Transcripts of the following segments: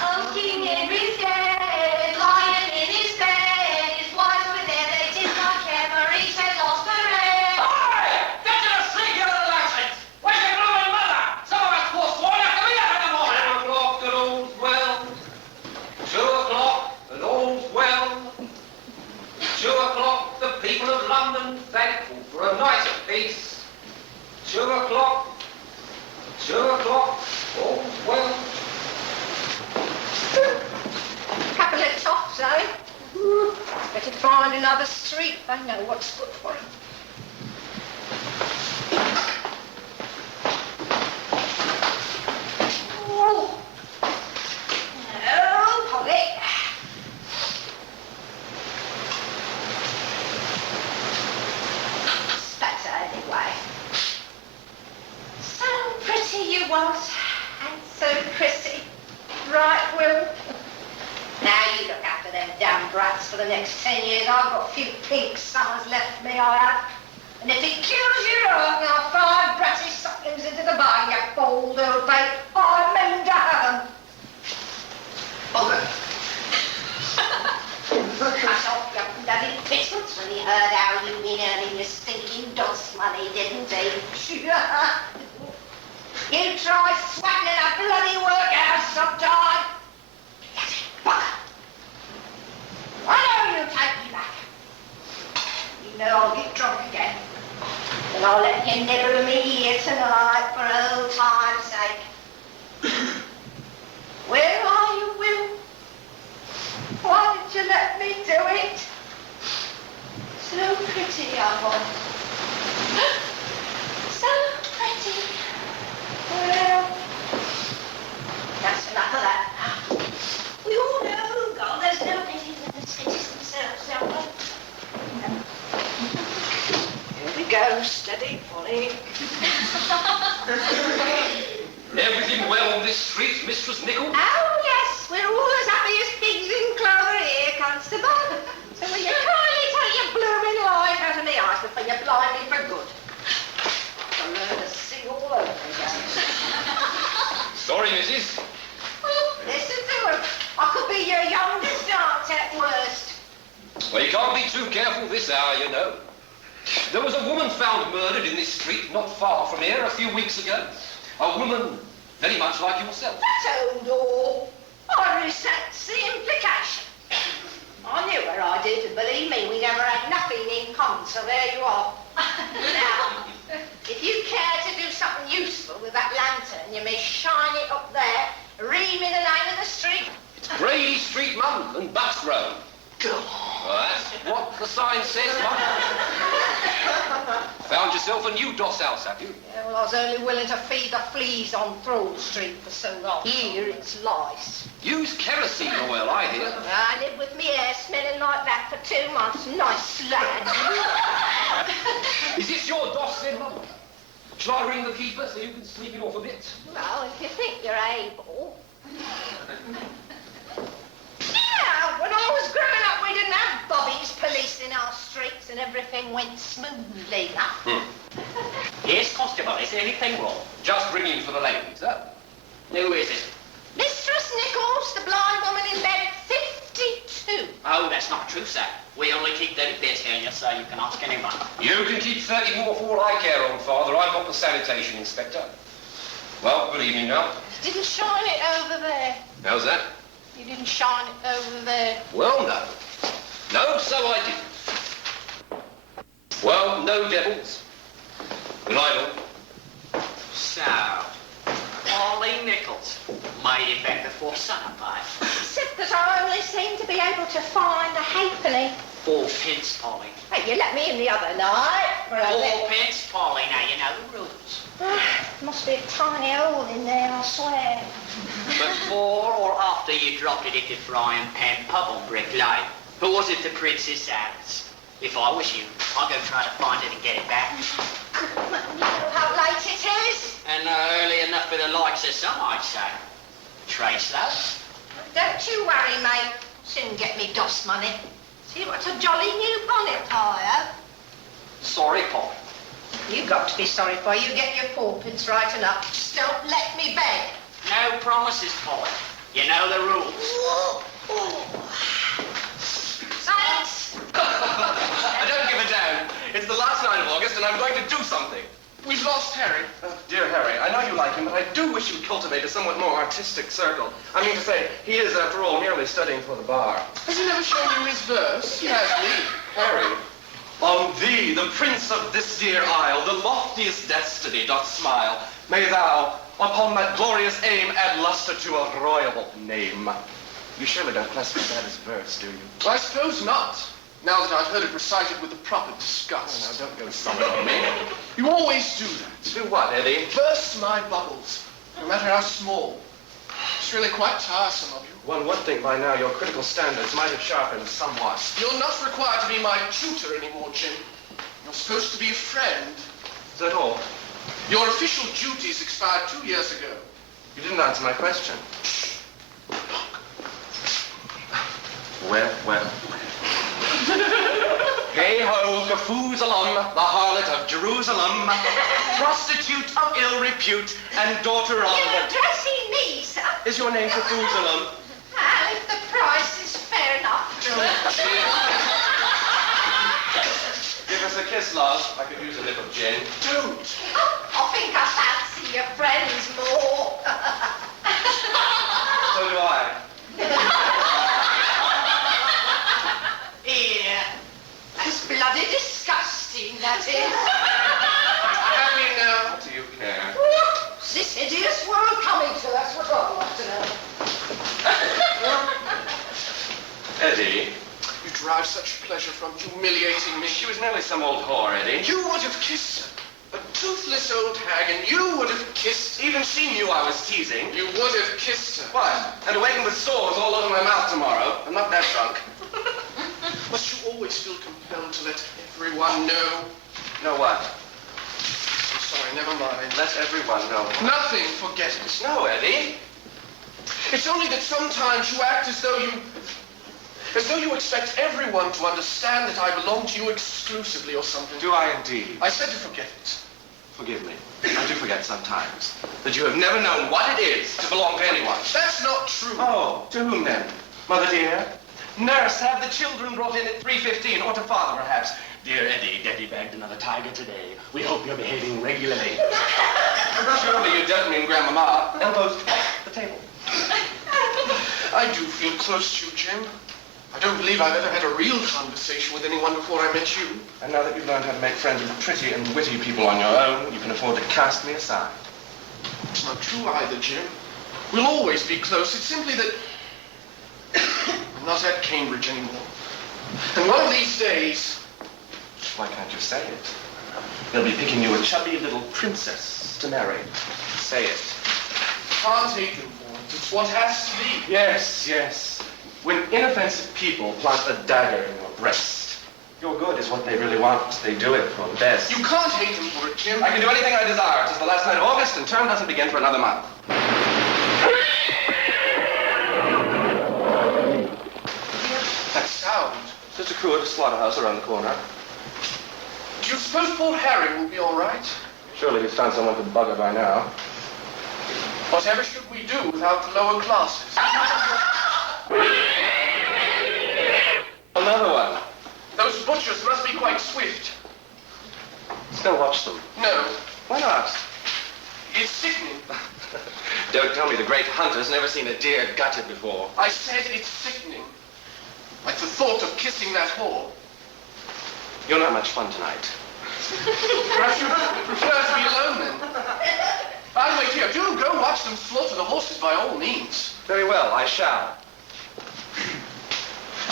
Oh, King Henry's dead, lying in his bed. His wives were there, they did not care, for each had lost her head. Oi! Get to the street, you little lasses! Where's your blowing mother? Some of us poor swine have to be up in the morning. 2 o'clock and all's well. 2 o'clock and all's well. 2 o'clock, the people of London thankful for a night of peace. 2 o'clock, 2 o'clock, all's well. Couple of tops, eh? Better find another street. They know what's good for him. Oh, Polly. Better anyway. So pretty you was, and so pretty. Right, Will. Now you look after them damn brats for the next 10 years. I've got a few pink summers left me, I have. And if it kills you wrong, I'll 5 bratty sucklings into the barn, you bold old bait. I mean to have them. Bugger. Cut off your bloody pittance when he heard how you'd been earning your stinking dust money, didn't he? You try swagging a bloody workhouse sometime. Bugger. I know you'll take me back. You know I'll get drunk again. And I'll let you nibble me here tonight for old time's sake. Where are you, Will? Why did you let me do it? So pretty I was. So pretty. Well, that's enough of that. We all know, God, there's no pity in the cities themselves, don't we? Here we go, steady, Polly. Everything well on this street, Mistress Nichols? Oh, yes, we're all as happy as pigs in clover here, Constable. So will you kindly take your blooming life out of me eyes before you blind me for good? I'll learn to sing all over again. Sorry, Mrs. Well, listen to him. I could be your youngest aunt at worst. Well, you can't be too careful this hour, you know. There was a woman found murdered in this street not far from here a few weeks ago. A woman very much like yourself. That old all. I resent the implication. I knew her, I did, and believe me, we never had nothing in common, so there you are. Now, if you care to do something useful with that lantern, you may shine it up there. Read me the name of the street. It's Brady Street, Mum, and Bucks Road. Well, that's what the sign says, Mum. Found yourself a new doss house, have you? Yeah, well, I was only willing to feed the fleas on Thrall Street for so long. Here, it's lice. Use kerosene oil, I hear. I lived with me hair smelling like that for 2 months. Nice lad. Is this your doss, then, Mum? Shall I ring the keeper so you can sleep it off a bit? Well, if you think you're able. Yeah, when I was growing up, we didn't have bobbies policing our streets and everything went smoothly enough. Yes, Constable, is there anything wrong? Just ringing for the lady, sir. Who is it? Mistress Nichols, the blind woman in bed 52. Oh, that's not true, sir. We only keep 30 beds here, so you can ask anyone. You can keep 30 more for all I care, old father. I'm not the sanitation inspector. Well, good evening now. You didn't shine it over there. How's that? You didn't shine it over there. Well, no. No, so I didn't. Well, no devils. Good night, all. So, Polly Nichols made it back before sunrise. Except that I only seem to be able to find a halfpenny. 4 pence, Polly. Hey, you let me in the other night. 4 pence, Polly. Now, you know the rules. Must be a tiny hole in there, I swear. Before or after you dropped it at the frying pan pub on Brick Lane? Or was it the Princess Alice? If I was you, I'd go try to find it and get it back. You know how late it is? And early enough for the likes of some, I'd say. Trace those. Don't you worry, mate. Soon get me DOS money. See what a jolly new bonnet I have. Sorry, Polly. You've got to be sorry for you. Get your 4 pence right enough. Just don't let me beg. No promises, Polly. You know the rules. Silence! I don't give a damn. It's the last night of August, and I'm going to do something. We've lost Harry. Dear Harry, I know you like him, but I do wish you'd cultivate a somewhat more artistic circle. I mean to say, he is, after all, merely studying for the bar. Has he never shown you his verse? He has me. Harry, on thee, the prince of this dear isle, the loftiest destiny doth smile. May thou, upon that glorious aim, add luster to a royal name. You surely don't classify that as verse, do you? Well, I suppose not. Now that I've heard it recited with the proper disgust. Oh, now, don't go summing on me. You always do that. Do what, Eddie? Burst my bubbles, no matter how small. It's really quite tiresome of you. One would think by now your critical standards might have sharpened somewhat. You're not required to be my tutor anymore, Jim. You're supposed to be a friend. Is that all? Your official duties expired 2 years ago. You didn't answer my question. Well, well. Hey-ho, Methuselah, the harlot of Jerusalem, prostitute of ill repute, and daughter of... You're addressing me, sir. Is your name Methuselah? Well, if the price is fair enough. Give us a kiss, love. I could use a nip of gin. Don't. I think I fancy your friends more. So do I. Here. That's bloody disgusting, that is. Harry, now. What do you care? What's this hideous world coming to? That's what I want to know. Eddie, You derive such pleasure from humiliating me. she was merely some old whore, Eddie. You would have kissed her. A toothless old hag, and you would have kissed her. Even she knew I was teasing. You would have kissed her. What? And awaken with sores all over my mouth tomorrow. I'm not that drunk. Must you always feel compelled to let everyone know? Know what? I'm sorry, never mind. Let everyone know. Nothing, forget it. No, Eddie. It's only that sometimes you act as though you expect everyone to understand that I belong to you exclusively or something. Do I indeed? I said to forget it. Forgive me. I do forget sometimes that you have never known what it is to belong to anyone. That's not true. Oh, to whom then? Mother dear? Nurse, have the children brought in at 3:15, or to father, perhaps. Dear Eddie, Daddy bagged another tiger today. We hope you're behaving regularly. Surely you don't mean Grandmama. Elbows off the table. I do feel close to you, Jim. I don't believe I've ever had a real conversation with anyone before I met you. And now that you've learned how to make friends with pretty and witty people on your own, you can afford to cast me aside. It's not true either, Jim. We'll always be close. It's simply that I'm not at Cambridge anymore. And one of these days... Why can't you say it? They'll be picking you a chubby little princess to marry. Say it. Can't take them for it. It's what has to be. Yes, yes. When inoffensive people plant a dagger in your breast, your good is what they really want. They do it for the best. You can't hate them for it, Jim. I can do anything I desire. It's the last night of August, and term doesn't begin for another month. That sound. Just a crew at a slaughterhouse around the corner. Do you suppose poor Harry will be all right? Surely he's found someone to bugger by now. Whatever should we do without the lower classes? Another one. Those butchers must be quite swift. Still watch them. No, Why not? it's sickening. Don't tell me the great hunter's never seen a deer gutted before. I said it's sickening. Like the thought of kissing that whore. You're not much fun tonight. Perhaps you prefer to be alone then. By the way, dear, do go watch them slaughter the horses by all means. Very well, I shall.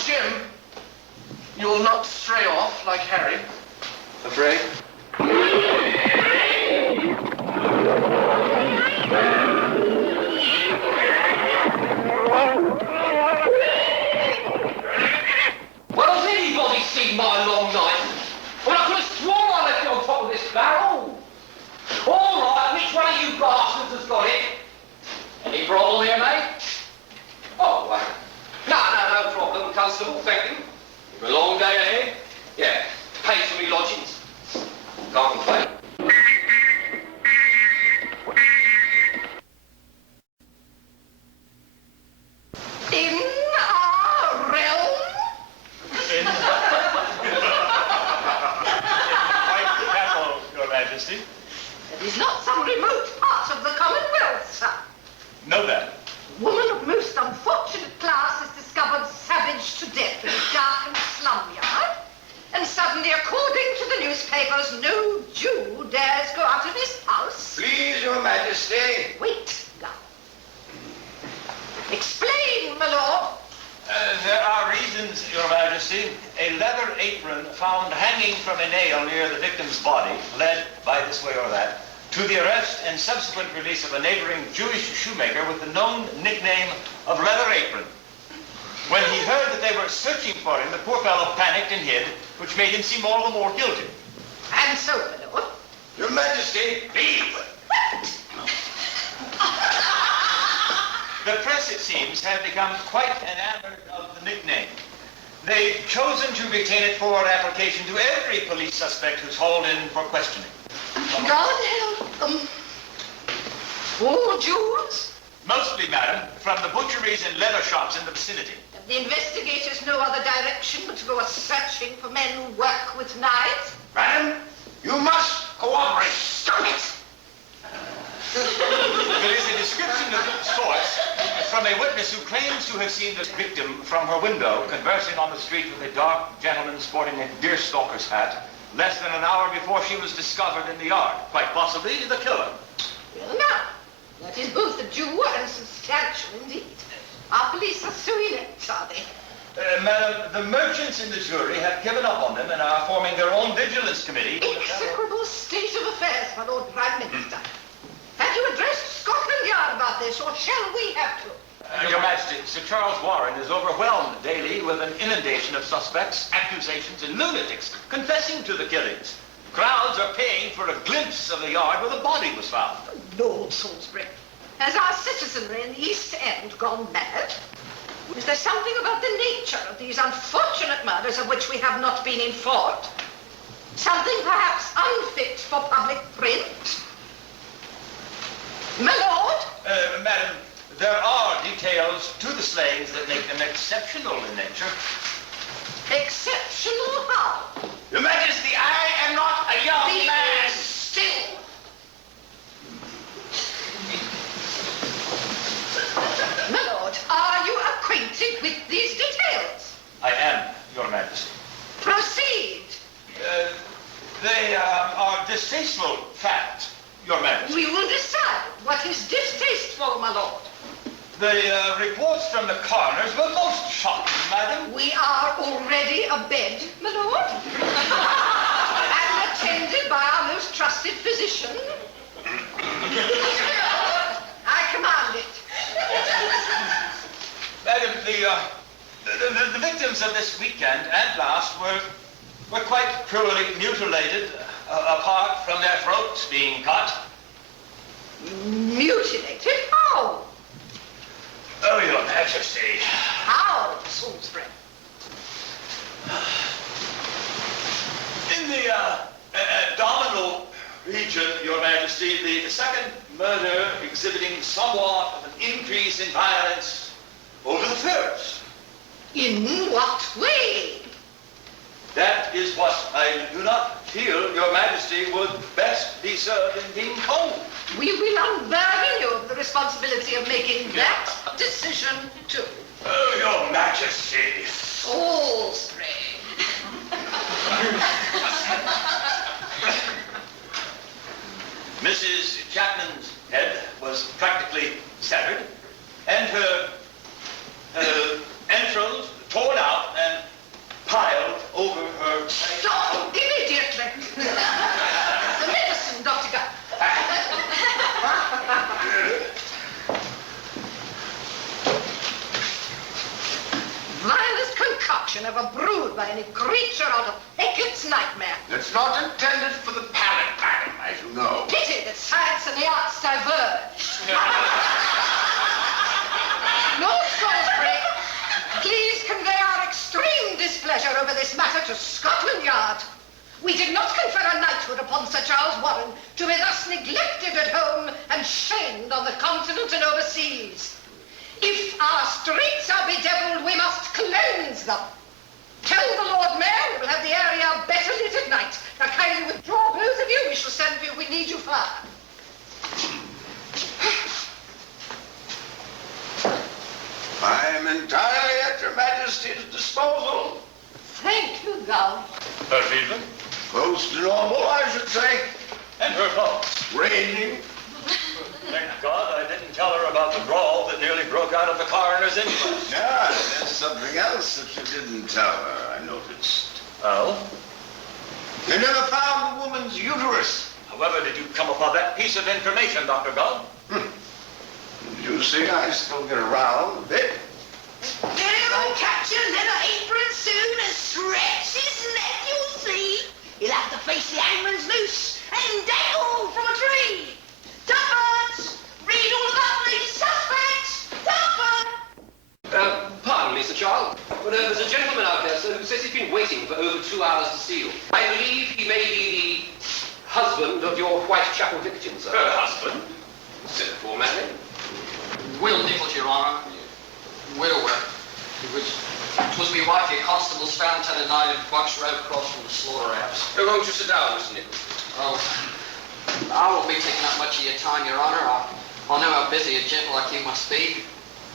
Jim, you'll not stray off like Harry. Afraid? Well, has anybody seen my long knife? Well, I could have sworn I left it on top of this barrel. All right, which one of you bastards has got it? Any problem here, mate? Oh, no problem, Constable, thank you. For a long day ahead? Yeah, paid for me lodgings. Can't complain. reasons, Your Majesty, a leather apron found hanging from a nail near the victim's body led, by this way or that, to the arrest and subsequent release of a neighboring Jewish shoemaker with the known nickname of Leather Apron. When he heard that they were searching for him, the poor fellow panicked and hid, which made him seem all the more guilty. And so, my lord. Your Majesty, leave! The press, it seems, have become quite enamored of the nickname. They've chosen to retain it for application to every police suspect who's hauled in for questioning. God help them. All Jews? Mostly, madam, from the butcheries and leather shops in the vicinity. Have the investigators no other direction but to go a-searching for men who work with knives? Madam, you must cooperate. Stop it! There is a description of source from a witness who claims to have seen the victim from her window conversing on the street with a dark gentleman sporting a deerstalker's hat less than an hour before she was discovered in the yard. Quite possibly the killer. Well, now, that is both a Jew and substantial indeed. Our police are so inept, are they? Madam, the merchants in the jury have given up on them and are forming their own vigilance committee. Execrable state of affairs, my Lord Prime Minister. Have you addressed Scotland Yard about this, or shall we have to? Your Majesty, Sir Charles Warren is overwhelmed daily with an inundation of suspects, accusations, and lunatics confessing to the killings. Crowds are paying for a glimpse of the yard where the body was found. Lord Salisbury, has our citizenry in the East End gone mad? Is there something about the nature of these unfortunate murders of which we have not been informed? Something perhaps unfit for public print? My lord? Madam, there are details to the slayings that make them exceptional in nature. Exceptional how? Your Majesty, I am not a young man. Still. My lord, are you acquainted with these details? I am, Your Majesty. Proceed. They are distasteful fact, Your Majesty. We will decide what is distasteful, my lord. The reports from the coroners were most shocking, madam. We are already abed, my lord, and attended by our most trusted physician. I command it. Madam, the victims of this weekend and last were quite cruelly mutilated, apart from their throats being cut. Mutilated? How? Oh, Your Majesty. How, Salisbury? In the abdominal region, Your Majesty, the second murder exhibiting somewhat of an increase in violence over the first. In what way? That is what I do not feel Your Majesty would best be served in being told. We will unburden you of the responsibility of making that decision, too. Oh, Your Majesty. Salisbury. Mrs. Chapman's head was practically severed, and her entrails torn out and piled over her... Stop immediately. The medicine, Dr. Guy. Vilest concoction ever brewed by any creature out of Hecat's nightmare. It's not intended for the palate, madam, as you know. Pity that science and the arts diverge. Lord Salisbury, please convey our extreme displeasure over this matter to Scotland Yard. We did not confer a knighthood upon Sir Charles Warren to be thus neglected at home and shamed on the continent and overseas. If our streets are bedeviled, we must cleanse them. Tell the Lord Mayor we will have the area better lit at night. Now kindly withdraw both of you. We shall send for you. We need you far. I am entirely at Your Majesty's disposal. Thank you, Gull. Her fever? Close to normal, I should say. And her pulse? Raging. Thank God I didn't tell her about the brawl that nearly broke out at the coroner's inquest. Yeah, there's something else that you didn't tell her, I noticed. Oh? You never found the woman's uterus. However did you come upon that piece of information, Dr. Gull? You see, I still get around a bit. He'll catch a little apron soon and stretch his neck, you'll see. He'll have to face the hangman's noose and dangle from a tree. Tuppence! Read all about these suspects! Tuppence! Pardon me, Sir Charles, but there's a gentleman out there, sir, who says he's been waiting for over 2 hours to see you. I believe he may be the husband of your Whitechapel victim, sir. Her husband? Said the poor man. Will Nichols, Your Honor. Widower. It was me wife, your constables found Tenant night in Bucks Road across from the slaughterhouse. Won't you sit down, Mr. Nichols? Oh, I won't be taking up much of your time, Your Honor. I know how busy a gent like you must be.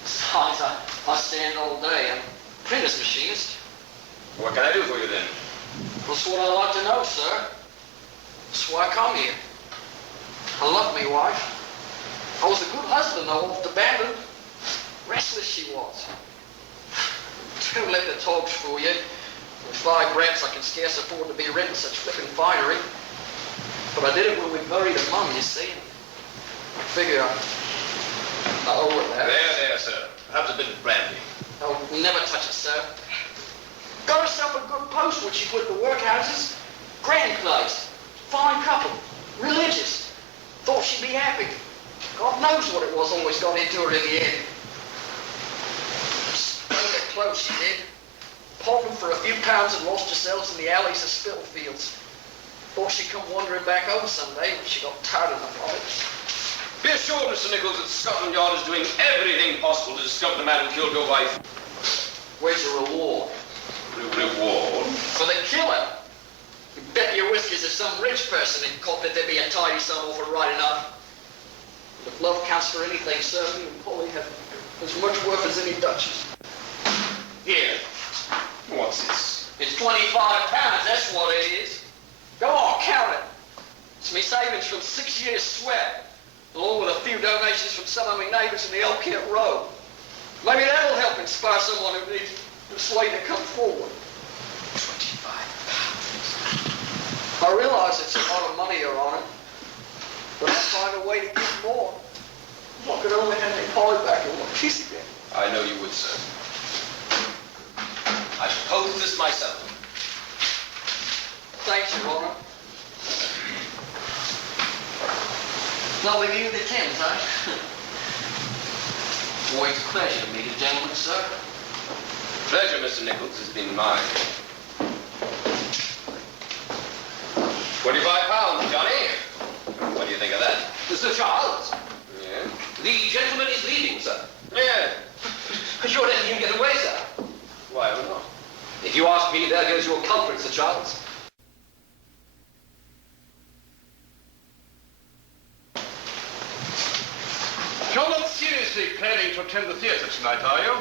Besides, I stand all day. I'm a printer's machinist. What can I do for you then? That's what I'd like to know, sir. That's why I come here. I love me wife. I was a good husband, though, oft abandoned. Restless she was. Don't let the talks fool you. With 5 brats, I can scarce afford to be renting such flippin' finery. But I did it when we buried her mum, you see. I figure I owe her that. There, sir. Perhaps a bit of brandy. Oh, never touch it, sir. Got herself a good post when she quit the workhouses. Grand place. Fine couple. Religious. Thought she'd be happy. God knows what it was always got into her in the end. Sprung her close, she did. Pawned them for a few pounds and lost herself in the alleys of Spitalfields. Thought she'd come wandering back home someday when she got tired enough of it. Be assured, Mr. Nichols, that Scotland Yard is doing everything possible to discover the man who killed your wife. Where's the reward? Reward? For the killer. You bet your whiskers if some rich person had caught that there'd be a tidy sum offered right enough. But if love counts for anything, sir, me and Polly have as much worth as any duchess. Here. What's this? It's 25 pounds, that's what it is. Go on, count it. It's me savings from 6 years' sweat, along with a few donations from some of my neighbours in the Old Kent Road. Maybe that'll help inspire someone who needs persuade to come forward. 25 pounds. I realize it's a lot of money, Your Honor, but I'll find a way to give more. If I could only have my Polly back in one piece again. I know you would, sir. I proposed this myself. Thanks, Your Honor. Lovely view of the Thames, eh? Always a pleasure to meet a gentleman, sir. Pleasure, Mr. Nichols, has been mine. 25 pounds, Johnny. What do you think of that? Mr. Charles? Yeah? The gentleman is leaving, sir. Yeah. Sure that you can get away, sir. Why not? If you ask me, there goes your culprit, Sir Charles. You're not seriously planning to attend the theatre tonight, are you?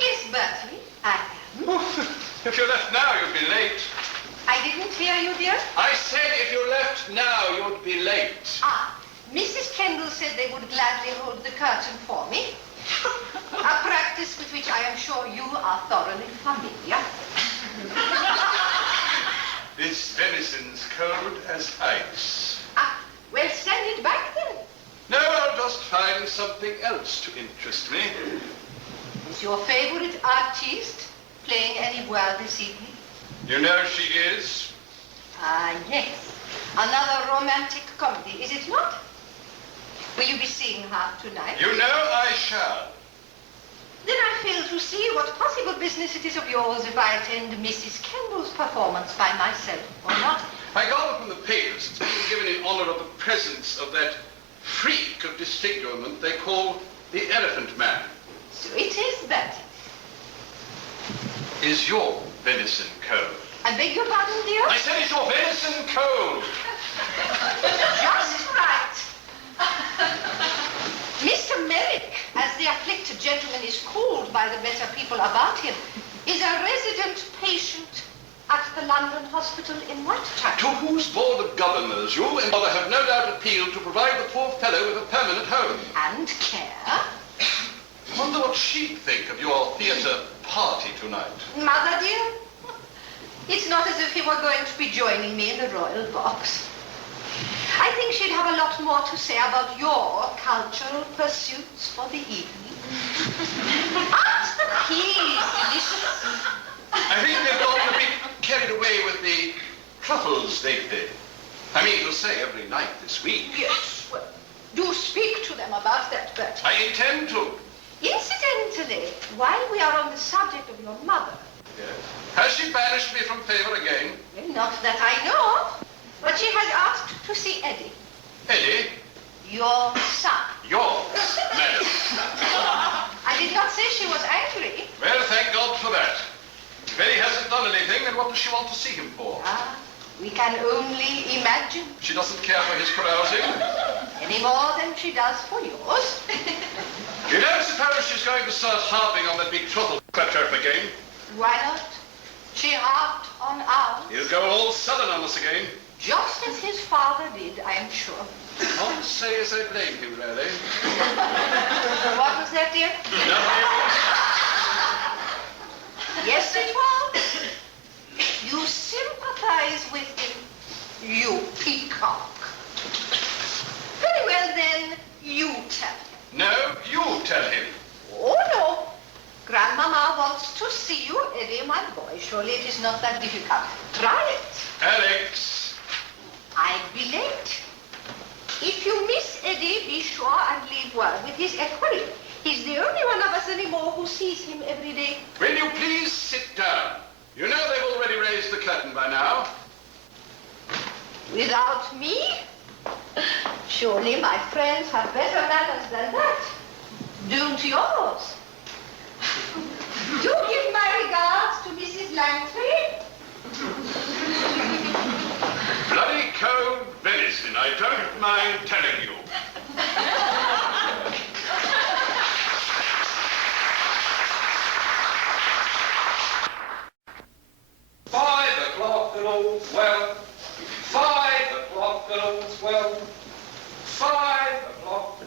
Yes, Bertie, I am. If you left now, you'd be late. I didn't hear you, dear. I said if you left now, you'd be late. Ah, Mrs. Kendall said they would gladly hold the curtain for me. A practice with which I am sure you are thoroughly familiar. This venison's cold as ice. Ah, well, send it back then. No, I'll just find something else to interest me. Is your favorite artiste playing anywhere this evening? You know she is. Ah, yes. Another romantic comedy, is it not? Will you be seeing her tonight? You know I shall. Then I fail to see what possible business it is of yours if I attend Mrs. Kendall's performance by myself, or not. I got it from the papers. It's being given in honor of the presence of that freak of disfigurement they call the Elephant Man. So it is, Betty. Is your venison cold? I beg your pardon, dear? I said, is your venison cold? Just right. Mr. Merrick, as the afflicted gentleman is called by the better people about him, is a resident patient at the London hospital in Whitechapel. To whose board of governors you and mother have no doubt appealed to provide the poor fellow with a permanent home. And care. Wonder what she'd think of your theatre party tonight. Mother, dear, it's not as if he were going to be joining me in the royal box. I think she'd have a lot more to say about your cultural pursuits for the evening. Please, listen. I think they've gotten a bit carried away with the truffles lately. I mean to say every night this week. Yes, well, do speak to them about that, Bertie. I intend to. Incidentally, while we are on the subject of your mother, Yes. Has she banished me from favor again? well, not that I know of, but she has asked to see Eddie, Eddie? your son. Yours, madam. I did not say she was angry. Well, thank God for that. If Eddie hasn't done anything, then what does she want to see him for? Ah, we can only imagine. She doesn't care for his carousing. Any more than she does for yours. You don't suppose she's going to start harping on that big truffle claptrap again? Why not? She harped on ours, He'll go all sullen on us again. just as his father did, I am sure. Can't say as I blame him, really. What was that, dear? Yes, it was. You sympathize with him, you peacock. Very well, then, you tell him. No, you tell him. Oh, no. Grandmama wants to see you, Eddie, my boy. Surely it is not that difficult. Try it. Alex. I'll be late. If you miss Eddie, be sure and leave word with his equerry. He's the only one of us anymore who sees him every day. Will you please sit down? You know they've already raised the curtain by now. Without me? Surely my friends have better manners than that. Don't yours? Do give my regards to Mrs. Langtry. Bloody cold venison, I don't mind telling you. 5 o'clock and all's well. 5 o'clock and all's well. 5 o'clock.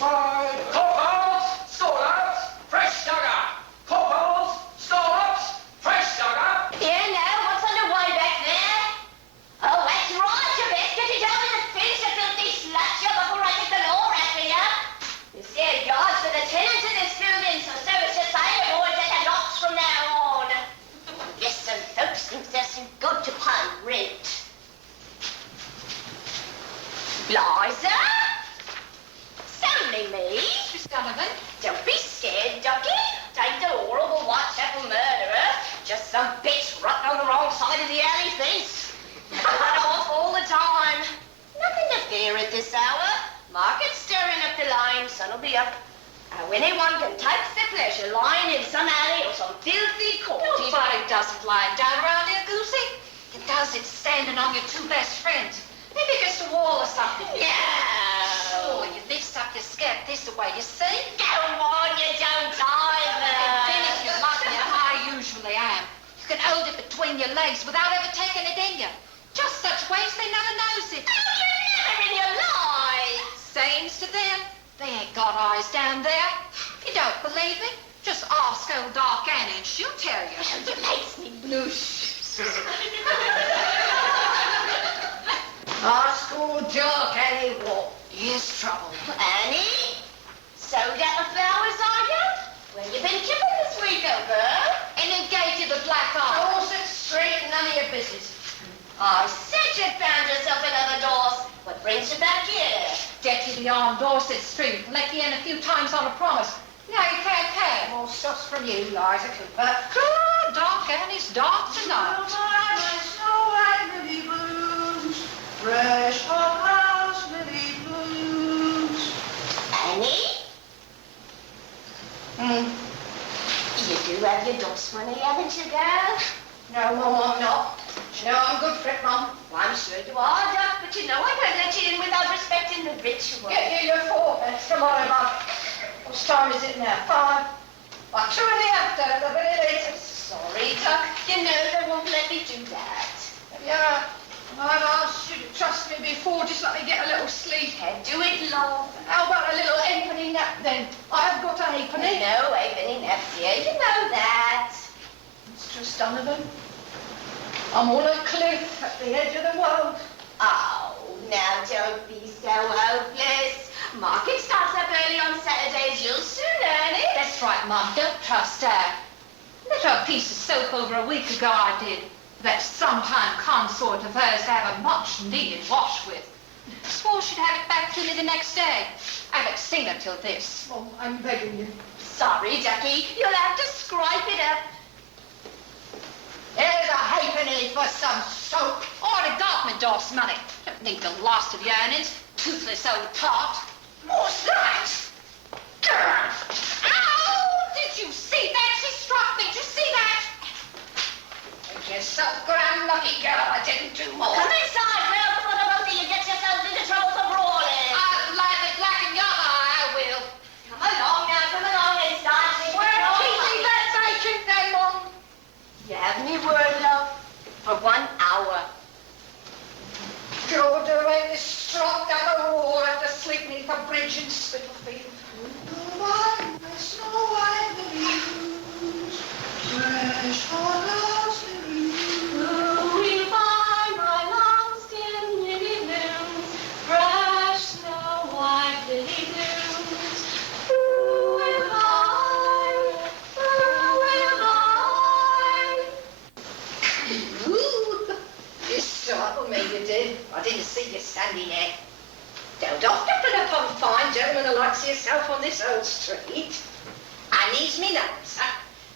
5. Coppers, stall-ups, fresh sugar. Coppers, stall-ups, fresh sugar. Yeah, now, what's underway back there? Oh, that's right, you best get it over and finish the filthy slut job before I get the law after you. You see a guard for the tenants in this building, so service your side boys at the locks from now on. Yes, some folks think they're so good to pay rent. Liza? It's only me. Miss Donovan. Don't be scared, Ducky. Ain't the horrible Whitechapel murderer. Just some bitch rotting on the wrong side of the alley fence. Run off all the time. Nothing to fear at this hour. Market's stirring up the line, sun'll be up. Anyone can take the pleasure lying in some alley or some filthy court. Nobody doesn't lie down around here, Goosey. It does, it's standing on your two best friends. Maybe against a wall or something. No. Oh, you lift up your skirt this way, you see? Go on, you don't either. Finish your muffin as I usually am. You can hold it between your legs without ever taking it in you. Just such ways they never knows it. Oh, you never in your life. Same's to them. They ain't got eyes down there. If you don't believe me, just ask old Dark Annie and she'll tell you. You makes me blush. Ask old Dark Annie what is trouble. Annie? Sewed out the flowers, are you? Where you been keeping this week, old girl? In the gate of the Black Eye. Dorset Street, none of your business. I said you found yourself another Dorset. What brings you back here? Deputy on Dorset Street. Let you in a few times on a promise. Now you can't pay. More stuff's from you, Liza Cooper. Oh, Dark Annie's dark tonight. Fresh hot house lily blues. Annie? You do have your dust money, haven't you, girl? No, Mum, I'm not. You know I'm good for it, Mum. I'm sure you are, Duck, but you know I don't let you in without respecting the ritual. Get you your 4 pence tomorrow, Mum. What time is it now? 5? Well, 2 in the afternoon at the very latest. Sorry, Duck. You know they won't let me do Yeah, I'd asked you to trust me before. Just let me get a little sleep. Do it, love. How about a little halfpenny nap then? I've got a halfpenny. No, halfpenny nap, dear. You know that. Mistress Donovan, I'm on a cliff at the edge of the world. Oh, now don't be so hopeless. Market starts up early on Saturdays. You'll soon earn it. That's right, Mum. Don't trust her. Let her a piece of soap over a week ago, I did. That sometime consort of hers to have a much-needed wash with. Swore she'd have it back to me the next day. I haven't seen her till this. Oh, I'm begging you. Sorry, Ducky. You'll have to scrape it up. Here's a halfpenny for some soap. I'd have got my dog's money. Don't need the last of your earnings. Toothless old tart. What's that? Ow! Did you see that? She struck me. Did you see that? Make yourself grand lucky, girl. I didn't do more. Come inside, girl, before the both of you get yourselves into trouble for brawling. I'll light it black in your eye, I will. Come along now, come along inside. We're keeping that vacant then, Mum. You have me word, love, for 1 hour. Georgia ain't this strong down the wall after sleeping beneath a bridge in Spitalfield. Snow white lilies, fresh on love's lilies. Who will buy my long-stemmed lily blooms, fresh snow white lily blooms? Who will buy? Who will buy? Ooh, you startled me, you did. I didn't see you standing there. Don't often put up on fine gentlemen who likes yourself on this old street. And he's me nose,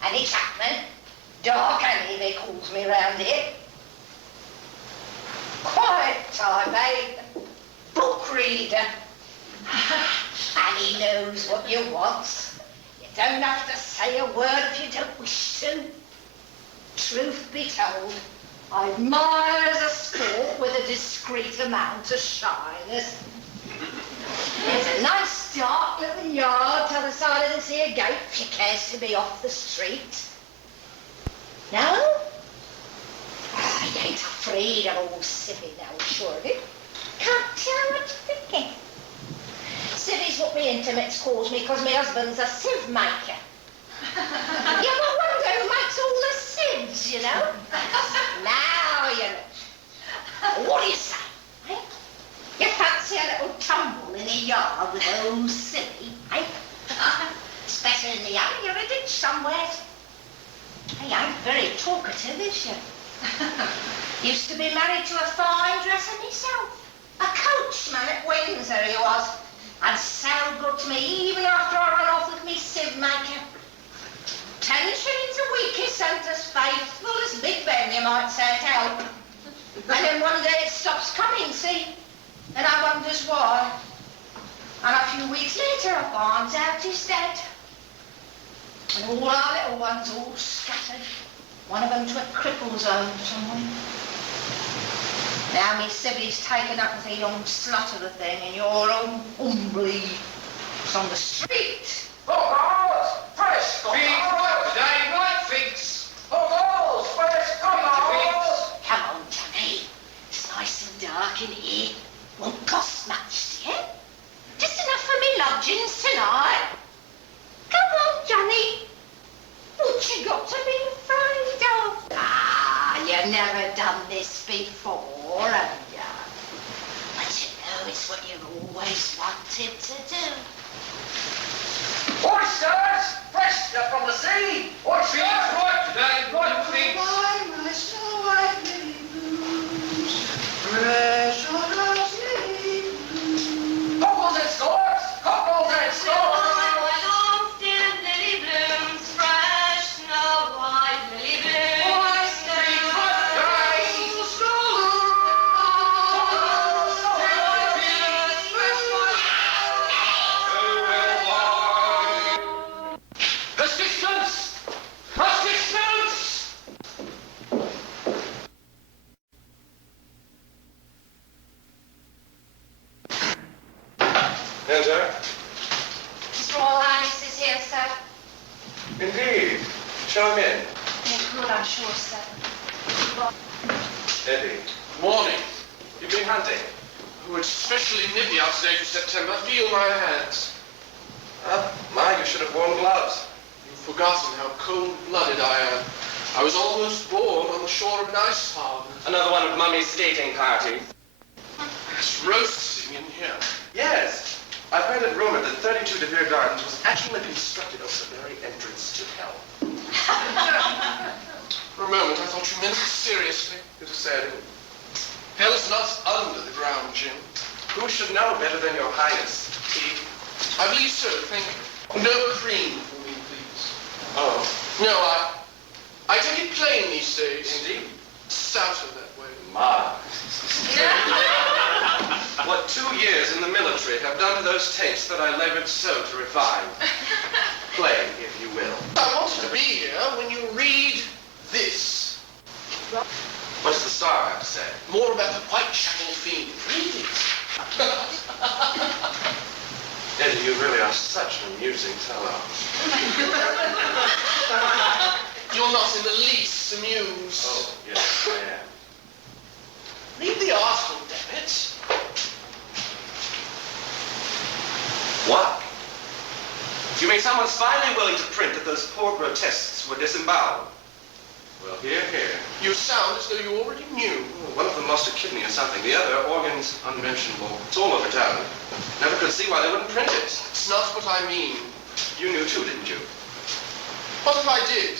and he's Hackman. Dark Annie, they calls me round here. Quiet time, eh? Book reader. And he knows what you want. You don't have to say a word if you don't wish to. Truth be told, I admire as a sport with a discreet amount of shyness. There's a nice dark little yard to the side of this here gate if you cares to be off the street. No? I ain't afraid of old Sivvy now, sure of it. Can't tell what you're thinking. Sivvy's what me intimates calls me because my husband's a sieve maker. You ever wonder who makes all the sieves, you know? Now you know. What do you say, eh? You fancy a little tumble in a yard with old Silly, eh? It's better in the alley or a ditch somewhere. He ain't very talkative, is she? Used to be married to a fine dresser himself. A coachman at Windsor he was. And so good to me even after I run off with me sieve maker. 10 shillings a week he sent us, faithful as Big Ben, you might say, to help. And then one day it stops coming, see? And I wonders why. And a few weeks later I finds out he's dead. And all our little ones all scattered. One of them to a cripple's home somewhere. Now me Sibby's taken up with a young slut of a thing, and your own Umbly is on the street. Oh, girls, fresh coffee. Right today, right figs. Oh, girls, fresh coffee. Come on, Johnny. It's nice and dark in here. Won't cost much, dear. Just enough for me lodgings tonight. Come on, Johnny. What you got to be afraid of? Ah, you never done this before, have you? But you know it's what you've always wanted to do. Oysters, fresh from the sea. Oysters, right today, right figs. Why my snow white lily blues, fresh on those lily blues. Cockles and scores, cockles and scores. Yes, sir? His Royal Highness is here, sir. Indeed. Show him in. Yeah, good, I'm sure, sir. Eddie. Morning. You've been hunting? Oh, it's especially nippy out today for September. Feel my hands. My, you should have worn gloves. You've forgotten how cold-blooded I am. I was almost born on the shore of an ice harbor. Another one of Mummy's skating parties. It's roasting in here. Yes. I've heard it rumored that 32 De Vere Gardens was actually constructed over the very entrance to hell. For a moment, I thought you meant it seriously. It is sad. Hell's not under the ground, Jim. Who should know better than your highness? I believe so, thank you. No cream for me, please. Oh. No, I take it plain these days. Indeed. Stouter that way. Ma. What 2 years in the military have done to those tastes that I labored so to refine. Plain, if you will. I wanted to be here when you read this. What does the star have to say? More about the Whitechapel fiend. Read it. Eddie, you really are such an amusing fellow. You're not in the least amused. Oh, yes, I am. Read the article, damn it. What? You mean someone's finally willing to print that those poor grotesques were disemboweled? Well, here. You sound as though you already knew. Oh, one of them lost a kidney or something. The other, organs unmentionable. It's all over town. Never could see why they wouldn't print it. It's not what I mean. You knew too, didn't you? What if I did?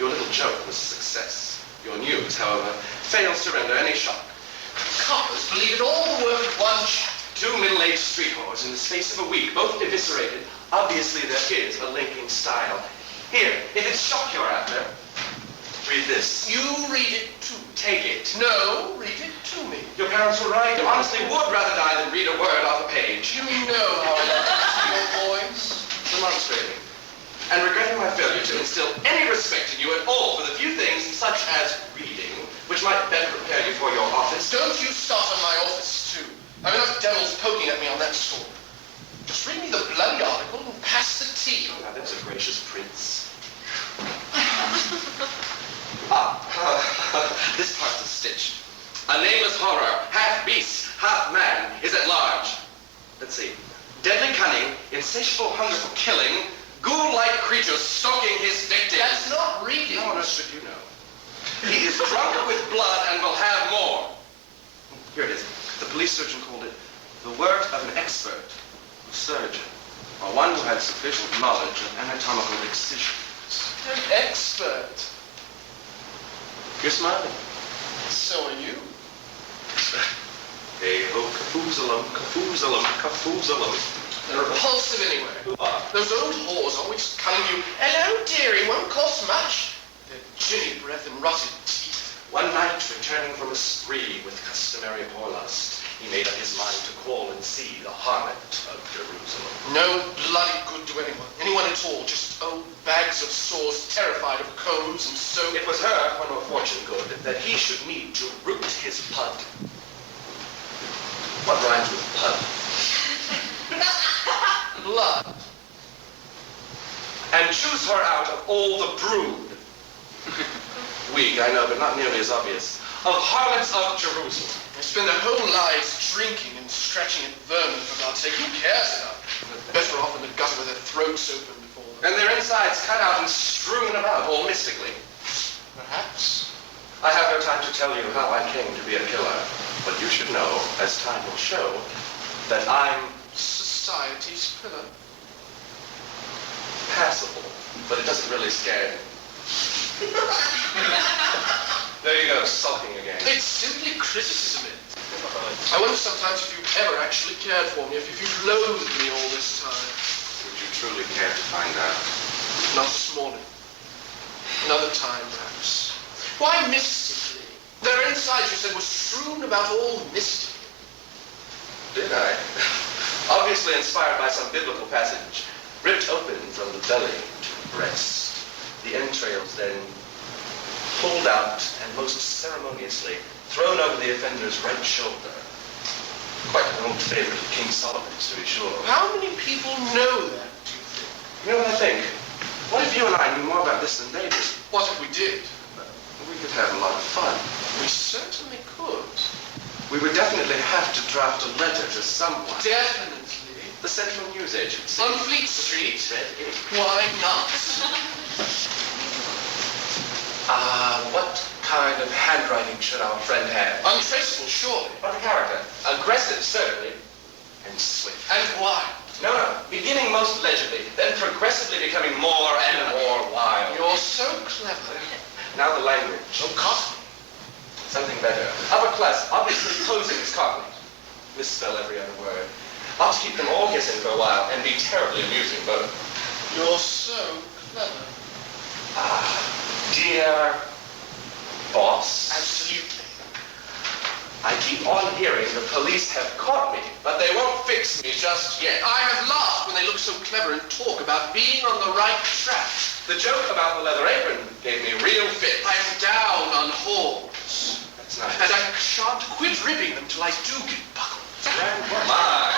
Your little joke was a success. Your news, however, fails to render any shock. Coppers believe it all the work of one chap. 2 middle-aged street whores in the space of a week, both eviscerated. Obviously, there is a linking style. Here, if it's shock you're after, read this. You read it to me. Take it. No, read it to me. Your parents were right. You honestly would rather die than read a word off a page. You know how I love to see your boys. Demonstrating. And regretting my failure to instill any respect in you at all for the few things, such as reading, which might better prepare you for your office. Don't you start on my office, too. I've enough devils poking at me on that score. Just read me the bloody article and pass the tea. Oh, now, there's a gracious prince. This part's a stitch. A nameless horror, half beast, half man, is at large. Let's see. Deadly cunning, insatiable hunger for killing, ghoul-like creatures stalking his victims. That's not reading. How on earth should you know? He is drunk with blood and will have more. Here it is. The police surgeon called it the work of an expert, a surgeon, or one who had sufficient knowledge of anatomical excisions. An expert. You're smiling. So are you. Hey-ho, Kafoozalum, Kafoozalum, Kafoozalum. They're repulsive anyway. Who are? Those old whores always telling you, hello, dearie, won't cost much. Their ginny breath and rotted teeth. One night, returning from a spree with customary whorelust, he made up his mind to call and see the harlot of Jerusalem. No bloody good to anyone. Anyone at all. Just old bags of sores, terrified of combs and soap. It was her, for no fortune good, that he should need to root his pud. What rhymes with pud? Blood. And choose her out of all the brood. Weak, I know, but not nearly as obvious. Of harlots of Jerusalem. They spend their whole lives drinking and scratching at vermin, for God's sake. Who cares enough? Better off in the gutter with their throats open before them. And their insides cut out and strewn about, all mystically. Perhaps. I have no time to tell you how I came to be a killer, but you should know, as time will show, that I'm Society's pillar. passable, but it doesn't really scare me. There you go, sulking again. It's simply criticism. I wonder sometimes if you've ever actually cared for me, if you've loathed me all this time. Would you truly care to find out? Not this morning. Another time, perhaps. Why mystically? Their insides, you said, were strewn about all mystically. Did I? Obviously inspired by some biblical passage. Ripped open from the belly to the breast. The entrails then pulled out and most ceremoniously thrown over the offender's right shoulder. Quite an old favorite of King Solomon's, to be sure. How many people know that, do you think? You know what I think? What if you and I knew more about this than they did? What if we did? We could have a lot of fun. We certainly could. We would definitely have to draft a letter to someone. Definitely. The Central News Agency. On Fleet Street? Red ink. Why not? What kind of handwriting should our friend have? Untraceable, surely. What a character. Aggressive, certainly. And swift. And why? No. Beginning most legibly, then progressively becoming more and more wild. You're so clever. Now the language. So costly. Something better. Upper class, obviously posing as cognate. Misspell every other word. I'll keep them all guessing for a while and be terribly amusing, but... You're so clever. Dear boss. Absolutely. I keep on hearing the police have caught me, but they won't fix me just yet. I have laughed when they look so clever and talk about being on the right track. The joke about the leather apron gave me real fit. I am down on horns. That's nice. And I shan't quit ribbing them till I do get buckled. My,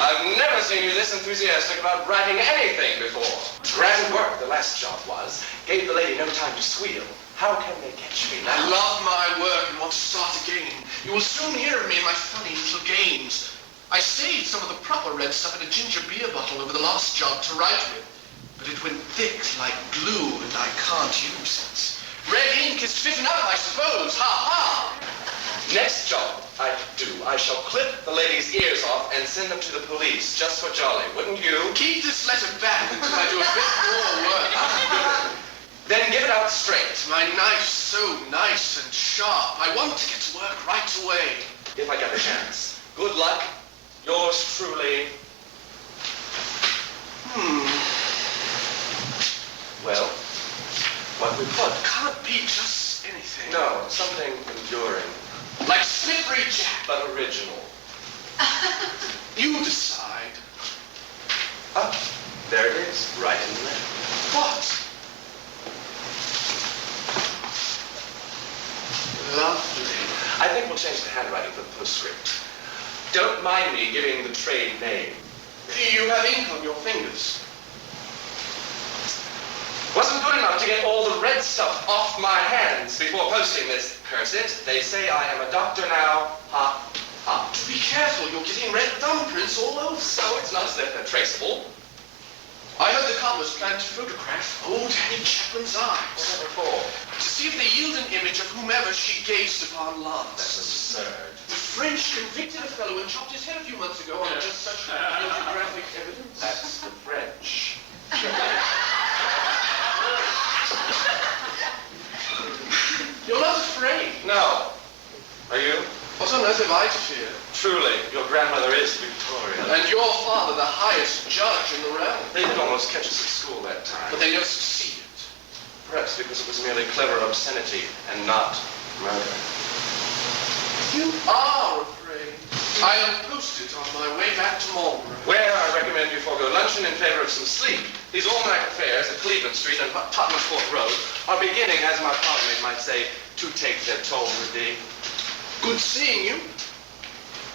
I've never seen you this enthusiastic about writing anything before. Grand work, the last job was. Gave the lady no time to squeal. How can they catch me I now? love my work and want to start again. You will soon hear of me in my funny little games. I saved some of the proper red stuff in a ginger beer bottle over the last job to write with. But it went thick like glue and I can't use it. Red ink is fit enough, I suppose. Ha ha! Next job I shall clip the lady's ears off and send them to the police, just for jolly, wouldn't you? Keep this letter back until I do a bit more work. Then give it out straight. My knife's so nice and sharp. I want to get to work right away. If I get the chance. Good luck. Yours truly. Well, what we put? Can't be just anything. No, something enduring, Like Slippery Jack. but original. You decide. Ah, there it is, right in the letter. What? Lovely. I think we'll change the handwriting for the postscript. Don't mind me giving the trade name. You have ink on your fingers. Wasn't good enough to get all the red stuff off my hands before posting this. Curse it. They say I am a doctor now. Ha, ha. Be careful, you're getting red thumbprints all over. So it's not as if they're traceable. I heard the coppers planned to photograph old Annie Chaplin's eyes. Whatever for? To see if they yield an image of whomever she gazed upon last. That's absurd. The French convicted a fellow and chopped his head a few months ago on just such photographic evidence. That's the French. You're not afraid. No. Are you? What on earth have I to fear? Truly, your grandmother is Victoria. And your father, the highest judge in the realm. They did almost catch us at school that time. But they never succeeded. Perhaps because it was merely clever obscenity and not murder. You are afraid. I'll post it on my way back to Marlborough. Where I recommend you forego luncheon in favor of some sleep. These all-night affairs at Cleveland Street and Tottenham Court Road are beginning, as my parliament might say, to take their toll with thee. Good seeing you.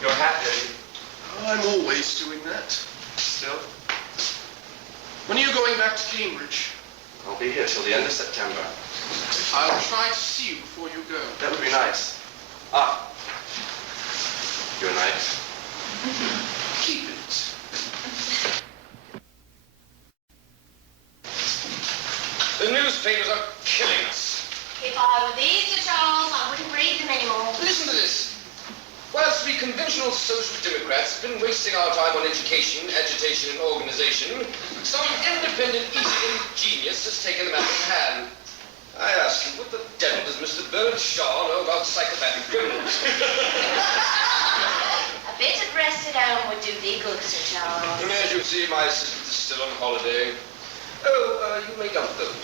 Your hat, Eddie. I'm always doing that. Still? When are you going back to Cambridge? I'll be here till the end of September. I'll try to see you before you go. That would be nice. Ah. Your knife. Keep it. The newspapers are killing us. If I were these, Sir Charles, I wouldn't read them anymore. Listen to this. Whilst we conventional social democrats have been wasting our time on education, agitation, and organization, some independent, easy genius has taken the matter in hand. I ask you, what the devil does Mr. Bernard Shaw know about psychopathic criminals? A bit of rest at home would do thee good, Sir Charles. As you see, my assistant is still on holiday. Oh, you may dump those.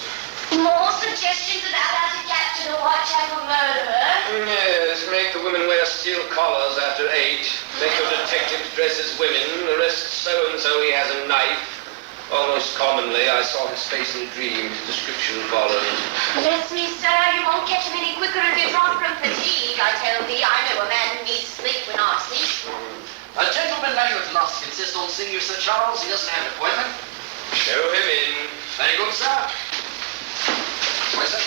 More suggestions about how to capture the Whitechapel murderer? Yes, make the women wear steel collars after 8. Make the detectives dress as women. Arrest so-and-so, he has a knife. Almost commonly, I saw his face in a dream. His description followed. Bless me, sir, you won't catch him any quicker if you drop from fatigue. I tell thee, I know a man who needs sleep when I sleep. A gentleman may at last insist on seeing you, Sir Charles. He doesn't have an appointment. Show him in. Very good, sir. Where's that?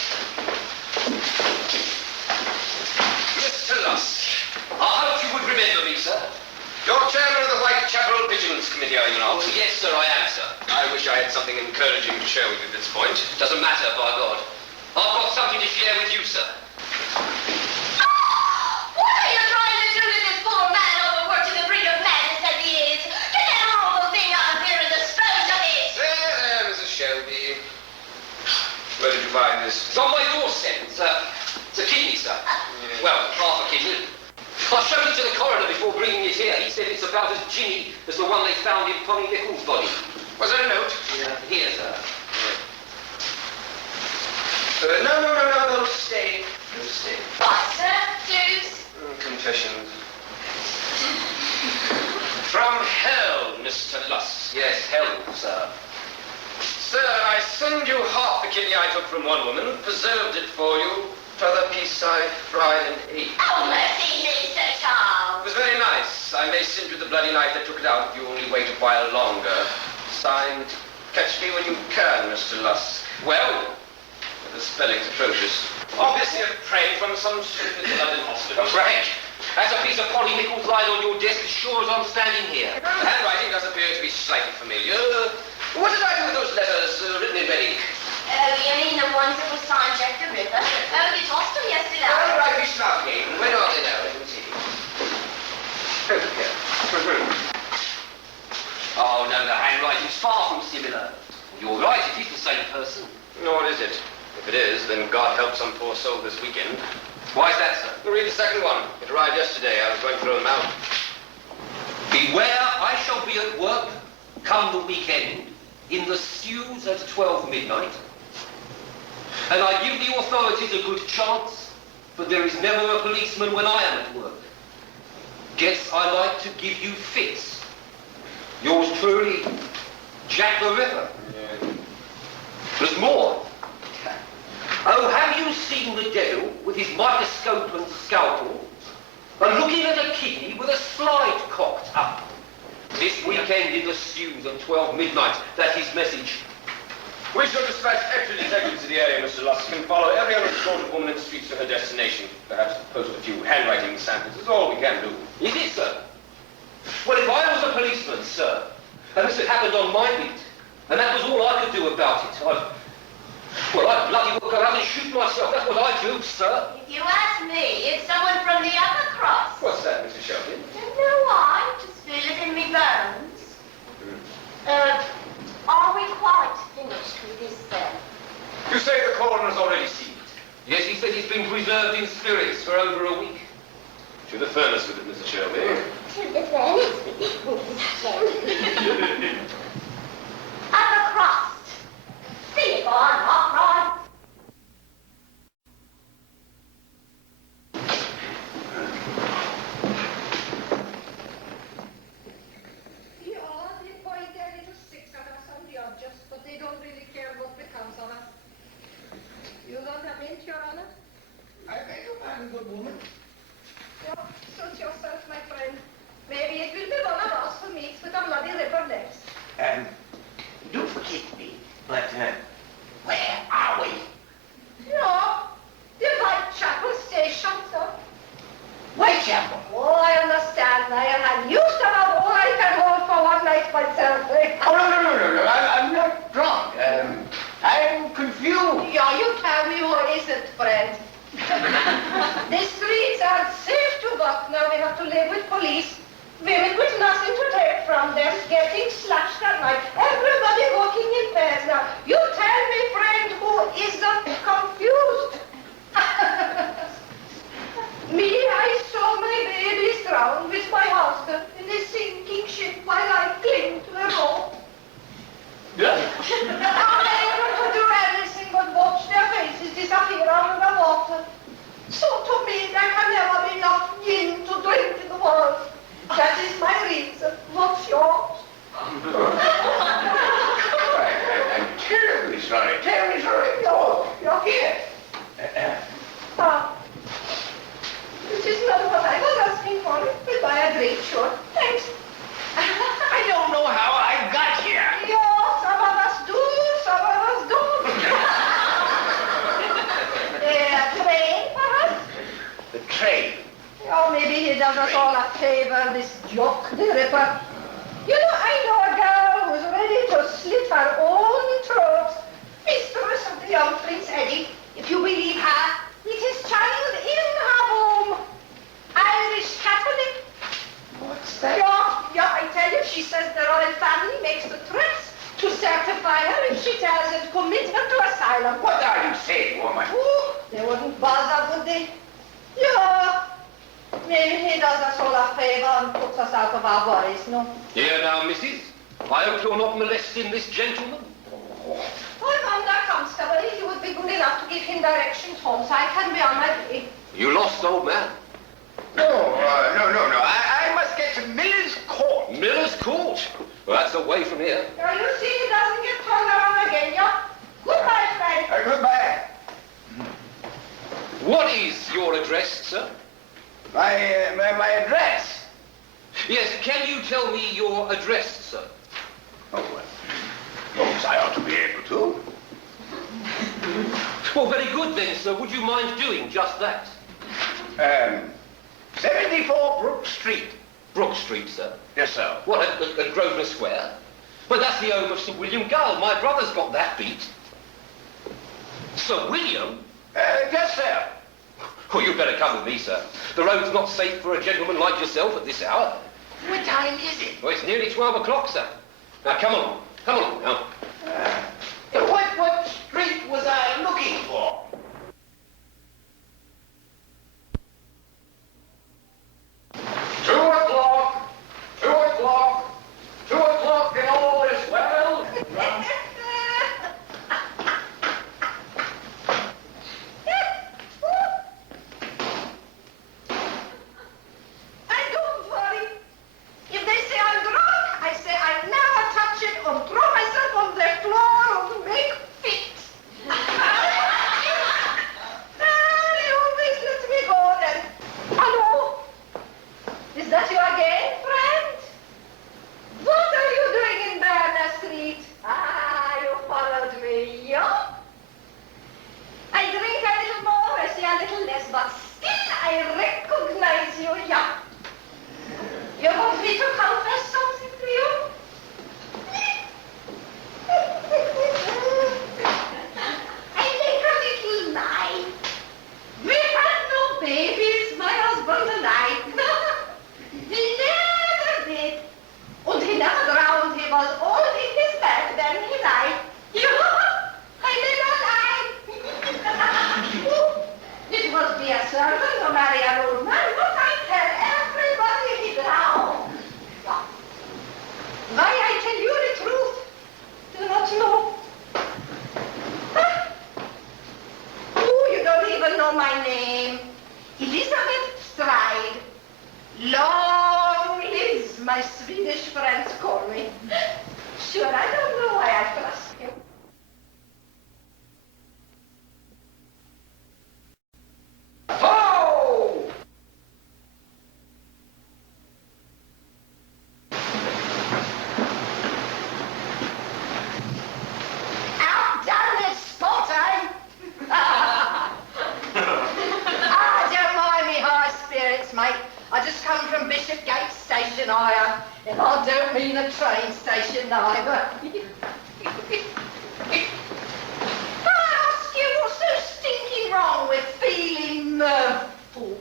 had something encouraging to share with you at this point. Doesn't matter, by God. I've got something to share with you, sir. What are you trying to do to this poor man overworked to the brink of madness as he is? Get that horrible thing out of here and dispose of it! There, Mrs. Shelby. Where did you buy this? It's on my doorstep. It's a kidney, sir. Well, half a kidney. I showed it to the coroner before bringing it here. He said it's about as ginny as the one they found in Connie Nichols' body. Was there a note? Yeah, here, sir. No, stay. No, stay. What, sir? Clues? Confessions. From hell, Mr. Luss. Yes, hell, sir. Sir, I send you half the kidney I took from one woman, preserved it for you. T'other piece I fried and ate. Oh, mercy me, Sir Charles. It was very nice. I may send you the bloody knife that took it out if you only wait a while longer. Signed, catch me when you can, Mr. Luss. Well, the spelling's atrocious. Obviously a prank from some stupid London hospital. A prank? That's a piece of Polly Nichols lying on your desk as sure as I'm standing here. The handwriting does appear to be slightly familiar. What did I do with those letters written in red ink? Oh, you mean the ones that were signed Jack the Ripper? Oh, you tossed them yesterday. All right, we start again. Where are they now? Let me see. Oh, here. Oh, no, the handwriting's far from similar. You're right, it is the same person. Nor is it. If it is, then God help some poor soul this weekend. Why is that, sir? Read the second one. It arrived yesterday. I was going to throw them out. Beware, I shall be at work come the weekend in the stews at 12 midnight. And I give the authorities a good chance, but there is never a policeman when I am at work. Guess I like to give you fits. Yours truly, Jack the Ripper. Yeah. There's more. Oh, have you seen the devil with his microscope and scalpel and looking at a kidney with a slide cocked up? This weekend in the stews at 12 midnight. That's his message. We shall dispatch extra detectives to the area, Mr. Luss. Can follow every unescorted woman in the streets to her destination. Perhaps post a few handwriting samples. That's all we can do. Is it, sir? Well, if I was a policeman, sir, and this had happened on my beat, and that was all I could do about it, I'd bloody well go out and shoot myself. That's what I do, sir. If you ask me, it's someone from the upper cross. What's that, Mr. Shelby? Don't know why, just feel it in me bones. Are we quite finished with this, sir? You say the coroner's already seen it? Yes, he said it's been preserved in spirits for over a week. To the furnace with it, Mr. Shelby. To the furnace with it, Mrs. Shelby. Upper crust. See if I'm not right. Yeah, they point their little sticks at us on the objects, but they don't really care what becomes of us. You don't have mint, Your Honor? I beg your pardon, good woman. Yeah, suit yourself, my friend. Maybe it will be one of us who meets with a bloody ripper next. Do forgive me, but, where are we? No, the Whitechapel station, sir. Whitechapel. Oh, I understand. I am used to have all I can hold for one night myself. Oh, no. I'm not drunk. I'm confused. Yeah, you tell me who isn't, friend. The streets aren't safe to walk now. We have to live with police. Women with nothing to take from them, getting slashed at night. Everybody walking in pairs now. You tell me, friend, who isn't confused? Me, I saw my babies drown with my husband in a sinking ship while I cling to a rope. I'm able to do anything but watch their faces disappear under the water. So to me, there can never be enough gin to drink in the world. That is my reason. What's yours? I'm terribly sorry. No, you're here. This is not what I was asking for. Goodbye, a great short. Thanks. I don't know how I got here. Yeah, some of us do, some of us don't. Train, perhaps? The train. Oh, maybe he does us all a favor, this jock, the Ripper. You know, I know a girl who's ready to sleep with her own tropes. Mistress of the young Prince Eddy, if you believe her, it is child in her home. Irish Catholic. What's that? Yeah, I tell you, she says the royal family makes the threats to certify her if she doesn't commit her to asylum. What are you saying, woman? Oh, they wouldn't bother, would they? Yeah. Maybe he does us all a favor and puts us out of our worries, no? Here now, missus. I hope you're not molesting this gentleman. I'm under constable. If you would be good enough to give him directions home so I can be on my way. You lost, old man. No. I must get to Miller's Court. Miller's Court? Well, that's away from here. Now, you see he doesn't get turned around again, yeah? Goodbye, friend. Goodbye. What is your address, sir? My address? Yes, can you tell me your address, sir? Oh, well. Yes, I ought to be able to. Well, very good then, sir. Would you mind doing just that? 74 Brook Street. Brook Street, sir. Yes, sir. What, at Grosvenor Square? Well, that's the home of Sir William Gull. My brother's got that beat. Sir William? Yes, sir. Oh, you'd better come with me, sir. The road's not safe for a gentleman like yourself at this hour. What time is it? Well, it's nearly 12 o'clock, sir. Now, come along. Come along now. What street was I looking for? Two o'clock, and all is well. And don't worry. If they say I'm drunk, I say I never touch it or throw myself on the floor or make fit. They always let me go then. Hello? Is that you again, friend? What are you doing in Berners Street? Ah, you followed me, yeah? I drink a little more, I see a little less, but still I recognize you, yeah. You want me to confess something to you? I make a little lie. We had no babies, my husband and I. He never did. And he never drowned. He was all in his bed, then he died. Yeah, I never lied. It must be a servant or marry an old man, but I tell everybody he drowned. Why I tell you the truth? Do not know. Oh, you don't even know my name. Elizabeth Stride. Long lives my Swedish friends call me. Sure, I don't know why I trust you. Ho! Outdone at sport time. Don't mind me high spirits, mate. I just come from Bishopgate Station, I am. And I don't mean a train station neither. I ask you, what's so stinking wrong with feeling mirthful?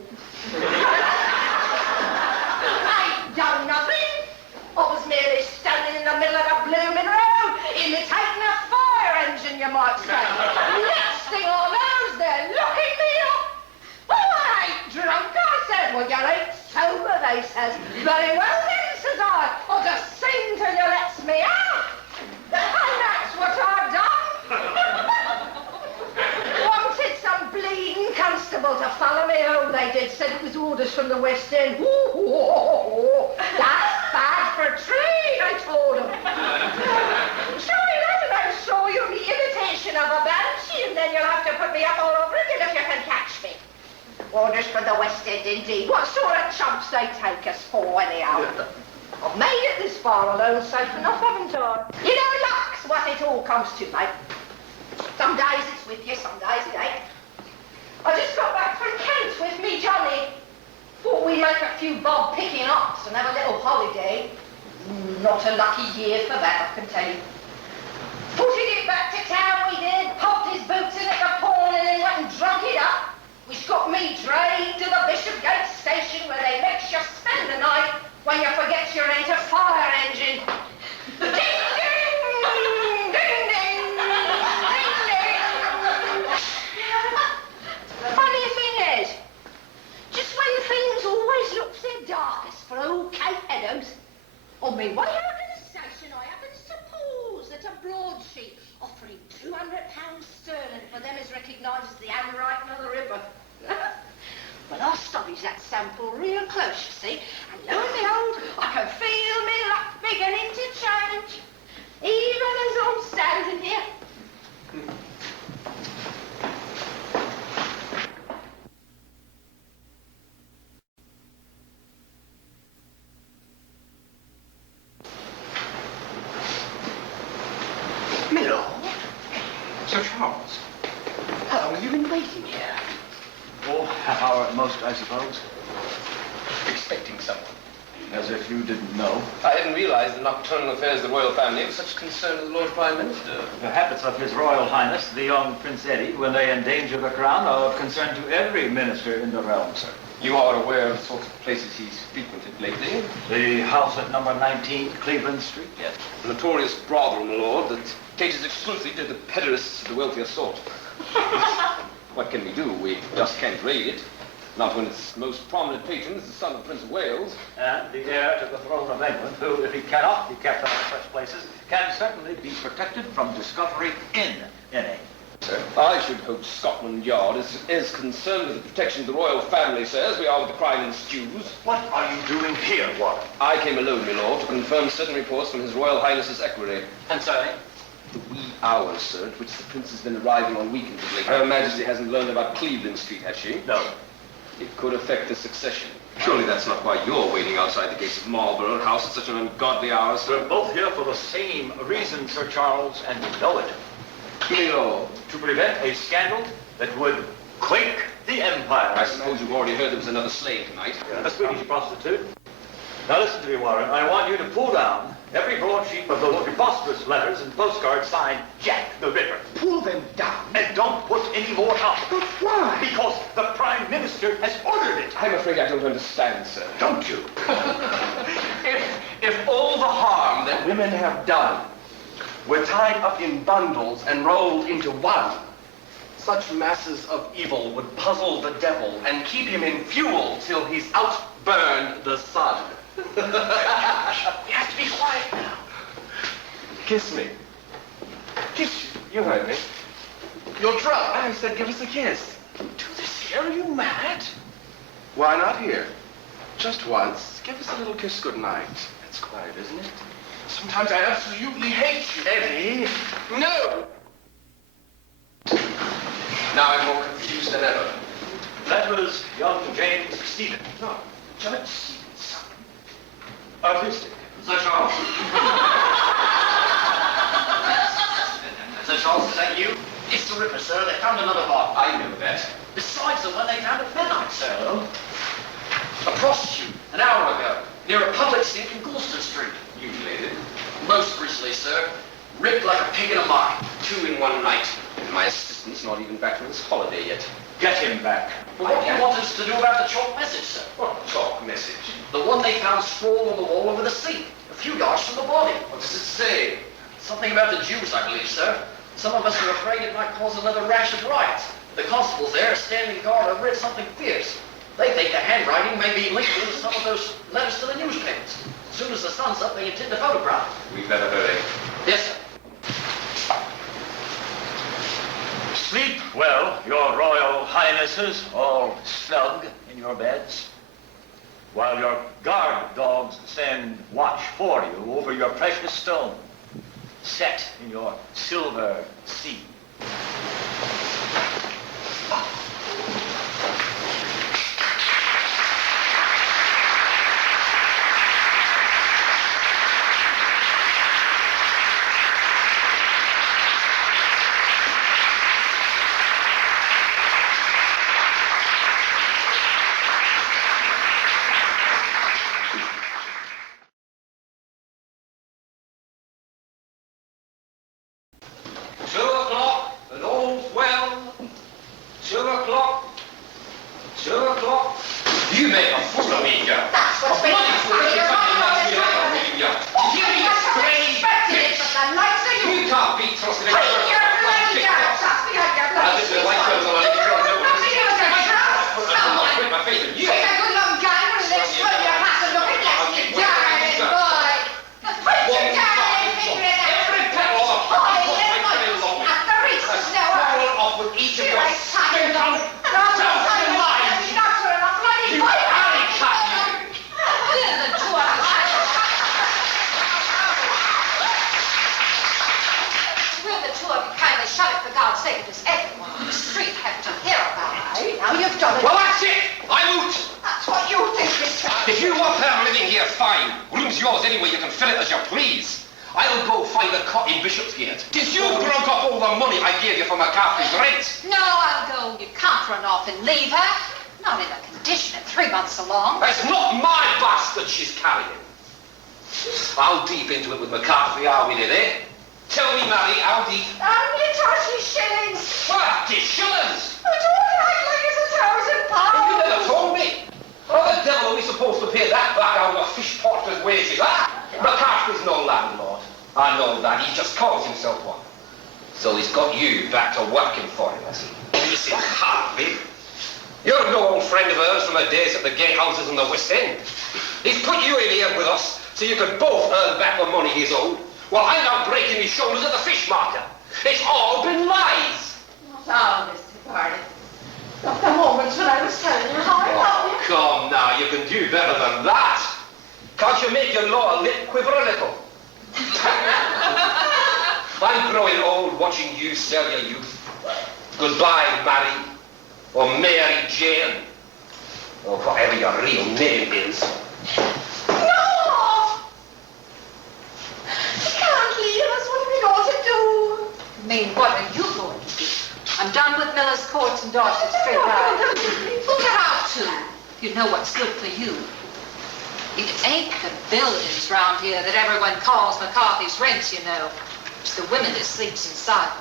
I ain't done nothing. I was merely standing in the middle of a blooming road, imitating a fire engine, you might say. Next thing I know's they're looking me up. Oh, I ain't drunk, I said. Well, you ain't sober, they says. Very well then, says I. I'll just sing till you lets me out. And that's what I've done. Wanted some bleeding constable to follow me home, they did. Said it was orders from the West End. That's bad for a train, I told them. So I let them show you the imitation of a banshee, and then you'll have to put me up all over again if you can catch me. Orders from the West End, indeed. What sort of chumps they take us for, anyhow? I've made it this far alone, safe enough, haven't I? You know, luck's what it all comes to, mate. Some days it's with you, some days it ain't. I just got back from Kent with me Johnny. Thought we'd make a few bob picking ups and have a little holiday. Not a lucky year for that, I can tell you. to that sample real close, you see. And lo and behold, I can feel me luck beginning to change. Even as I'm standing here. Milord? Sir Charles. How long have you been waiting here? Oh, half hour at most, I suppose. Expecting someone. As if you didn't know. I hadn't realized the nocturnal affairs of the royal family were such concern to the Lord Prime Minister. The habits of His Royal Highness, the young Prince Eddy, when they endanger the crown, are of concern to every minister in the realm, sir. You are aware of the sorts of places he's frequented lately? The house at number 19, Cleveland Street? Yes. A notorious brothel, my lord, that caters exclusively to the pederasts of the wealthier sort. What can we do? We just can't raid it. Not when its most prominent patron is the son of Prince of Wales. And the heir to the throne of England, who, if he cannot be kept out of such places, can certainly be protected from discovery in any. Sir, I should hope Scotland Yard is as concerned with the protection of the royal family, sir, as we are with the crime and stews. What are you doing here, Warren? I came alone, my lord, to confirm certain reports from His Royal Highness's equerry. And so, The wee hours, sir, at which the prince has been arriving on weekends of late. Her Majesty hasn't learned about Cleveland Street, has she? No. It could affect the succession. Surely that's not why you're waiting outside the gates of Marlborough House at such an ungodly hour, sir. We're both here for the same reason, Sir Charles, and you know it. Milord. To prevent a scandal that would quake the empire. I suppose you've already heard there was another slaying tonight. A Swedish prostitute. Now listen to me, Warren. I want you to pull down every broadsheet of those preposterous letters and postcards signed Jack the Ripper. Pull them down. And don't put any more out. But why? Because the Prime Minister has ordered it. I'm afraid I don't understand, sir. Don't you? if all the harm that women have done were tied up in bundles and rolled into one, such masses of evil would puzzle the devil and keep him in fuel till he's outburned the sun. We have to be quiet now. Kiss me. Kiss you. You heard me. You're drunk. I said give us a kiss. Do this here? Are you mad? Why not here? Just once. Give us a little kiss goodnight. That's quiet, isn't it? Sometimes I absolutely hate you. Eddie. No. Now I'm more confused than ever. That was young James Stephen. No, Judge Stevens. Artistic. Sir Charles. Sir Charles, is that you? It's the Ripper, sir. They found another bottle. I know that. Besides the one they found at midnight, sir. A prostitute, an hour ago, near a public sink in Goulston Street. Mutilated. Most grisly, sir. Ripped like a pig in a mine. 2 in 1 night. And my assistant's not even back from his holiday yet. Get him back. But what do you want us to do about the chalk message, sir? What talk message? The one they found scrawled on the wall over the sink, a few yards from the body. What does it say? Something about the Jews, I believe, sir. Some of us are afraid it might cause another rash of riots. The constables there are standing guard over it, something fierce. They think the handwriting may be linked to some of those letters to the newspapers. As soon as the sun's up, they intend to photograph it. We'd better hurry. Yes, sir. Sleep well, your royal highnesses, all snug in your beds, while your guard dogs send watch for you over your precious stone, set in your silver sea. You make a fool of me, Joe. That's what's been happening around all this time. You Expected it from the likes of you. You can't be trusted in Put your bloody down, trust me, I've got bloody this is like sweet those spot. on the- Nothing else I trust. I put my faith in you. Take a good long game and let's throw your hat and look at that, you darling boy. Put your darling finger in that. Every petal of a Boy, put you're my trail not along. at the reason now, are you? Fall off with each of Here your I sat and I'm not bloody boy. now you've done it. Well, that's it. I'm out. That's what you think, Mr. If you want her living here, fine. Room's yours anyway. You can fill it as you please. I'll go find a cot in Bishopsgate. Did you broke up all the money I gave you for McCarthy's rent? No, I'll go. You can't run off and leave her. Not in a condition at 3 months along. That's not my bastard she's carrying. How deep into it with McCarthy are we, eh? Tell me, Mary, how deep? Only 30 shillings. 30 shillings? I don't act like it's £1,000. You never told me. How the devil are we supposed to pay that back out of a fish porter's wages, huh? McCarthy's no landlord. I know that. He just calls himself one. So he's got you back to working for him, has he? Mrs. Harvey. You're no old friend of hers from her days at the gatehouses in the West End. He's put you in here with us so you could both earn back the money he's owed, while I'm out breaking his shoulders at the fish market. It's all been lies. Not all, Mr. Barney. Not the moments when I was telling you how I love you. Come now, you can do better than that. Can't you make your lower lip quiver a little? I'm growing old watching you sell your youth. Goodbye, Mary. Or Mary Jane. Or whatever your real name is. No! You can't leave us. What are we going to do? I mean, what are you going to do? I'm done with Miller's Courts and Dorset Street now. Get out too. You know what's good for you. It ain't the buildings round here that everyone calls McCarthy's rents, you know. It's the women that sleeps inside.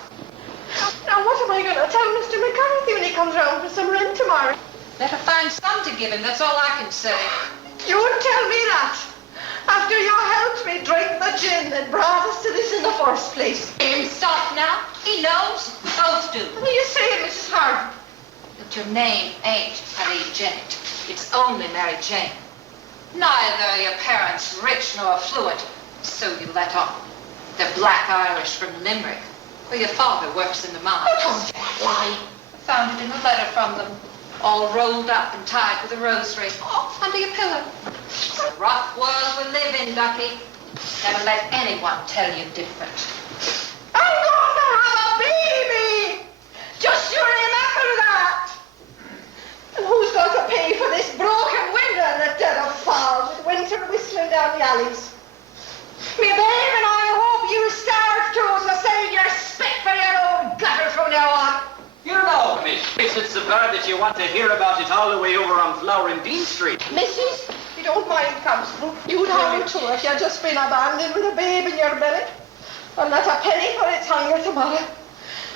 Now, what am I going to tell Mr. McCarthy when he comes round for some rent tomorrow? Better find some to give him, that's all I can say. You wouldn't tell me that. After you helped me drink the gin that brought us to this in the first place. Stop now. He knows. Both do. What are you saying, Mrs. Harvey? That your name ain't Harry Jennett. It's only Mary Jane. Neither are your parents rich nor affluent, so you let on. They're black Irish from Limerick, where your father works in the mines. I told you that lie. I found it in a letter from them, all rolled up and tied with a rosary, under your pillow. It's a rough world we live in, Ducky. Never let anyone tell you different. I'm going to have a baby! Just you remember that! And who's going to pay for this broken window in the dead of fall with winter whistling down the alleys? Me babe and I hope you starve to save your spit for your own gutter from now on. You know, Miss, it's the bad that you want to hear about it all the way over on Flower and Bean Street. Missus, you don't mind, Constable. You'd have it too if you'd just been abandoned with a babe in your belly. I'll not a penny for its hunger tomorrow.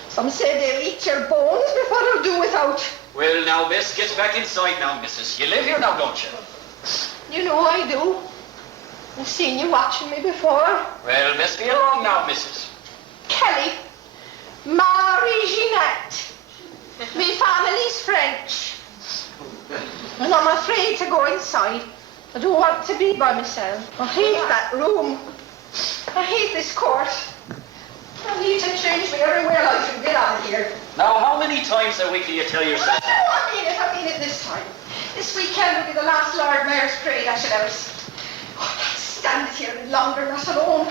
Some say they'll eat your bones before they'll do without. Well, now, miss, get back inside now, missus. You live here now, don't you? You know I do. I've seen you watching me before. Well, miss, be along now, missus. Kelly, Marie Jeanette. Me family's French. And I'm afraid to go inside. I don't want to be by myself. I hate that room. I hate this court. I need to change me everywhere I can get out of here. Now, how many times a week do you tell yourself that? I mean it this time. This weekend will be the last Lord Mayor's parade I should ever see. Oh, I can't stand it here any longer, not alone.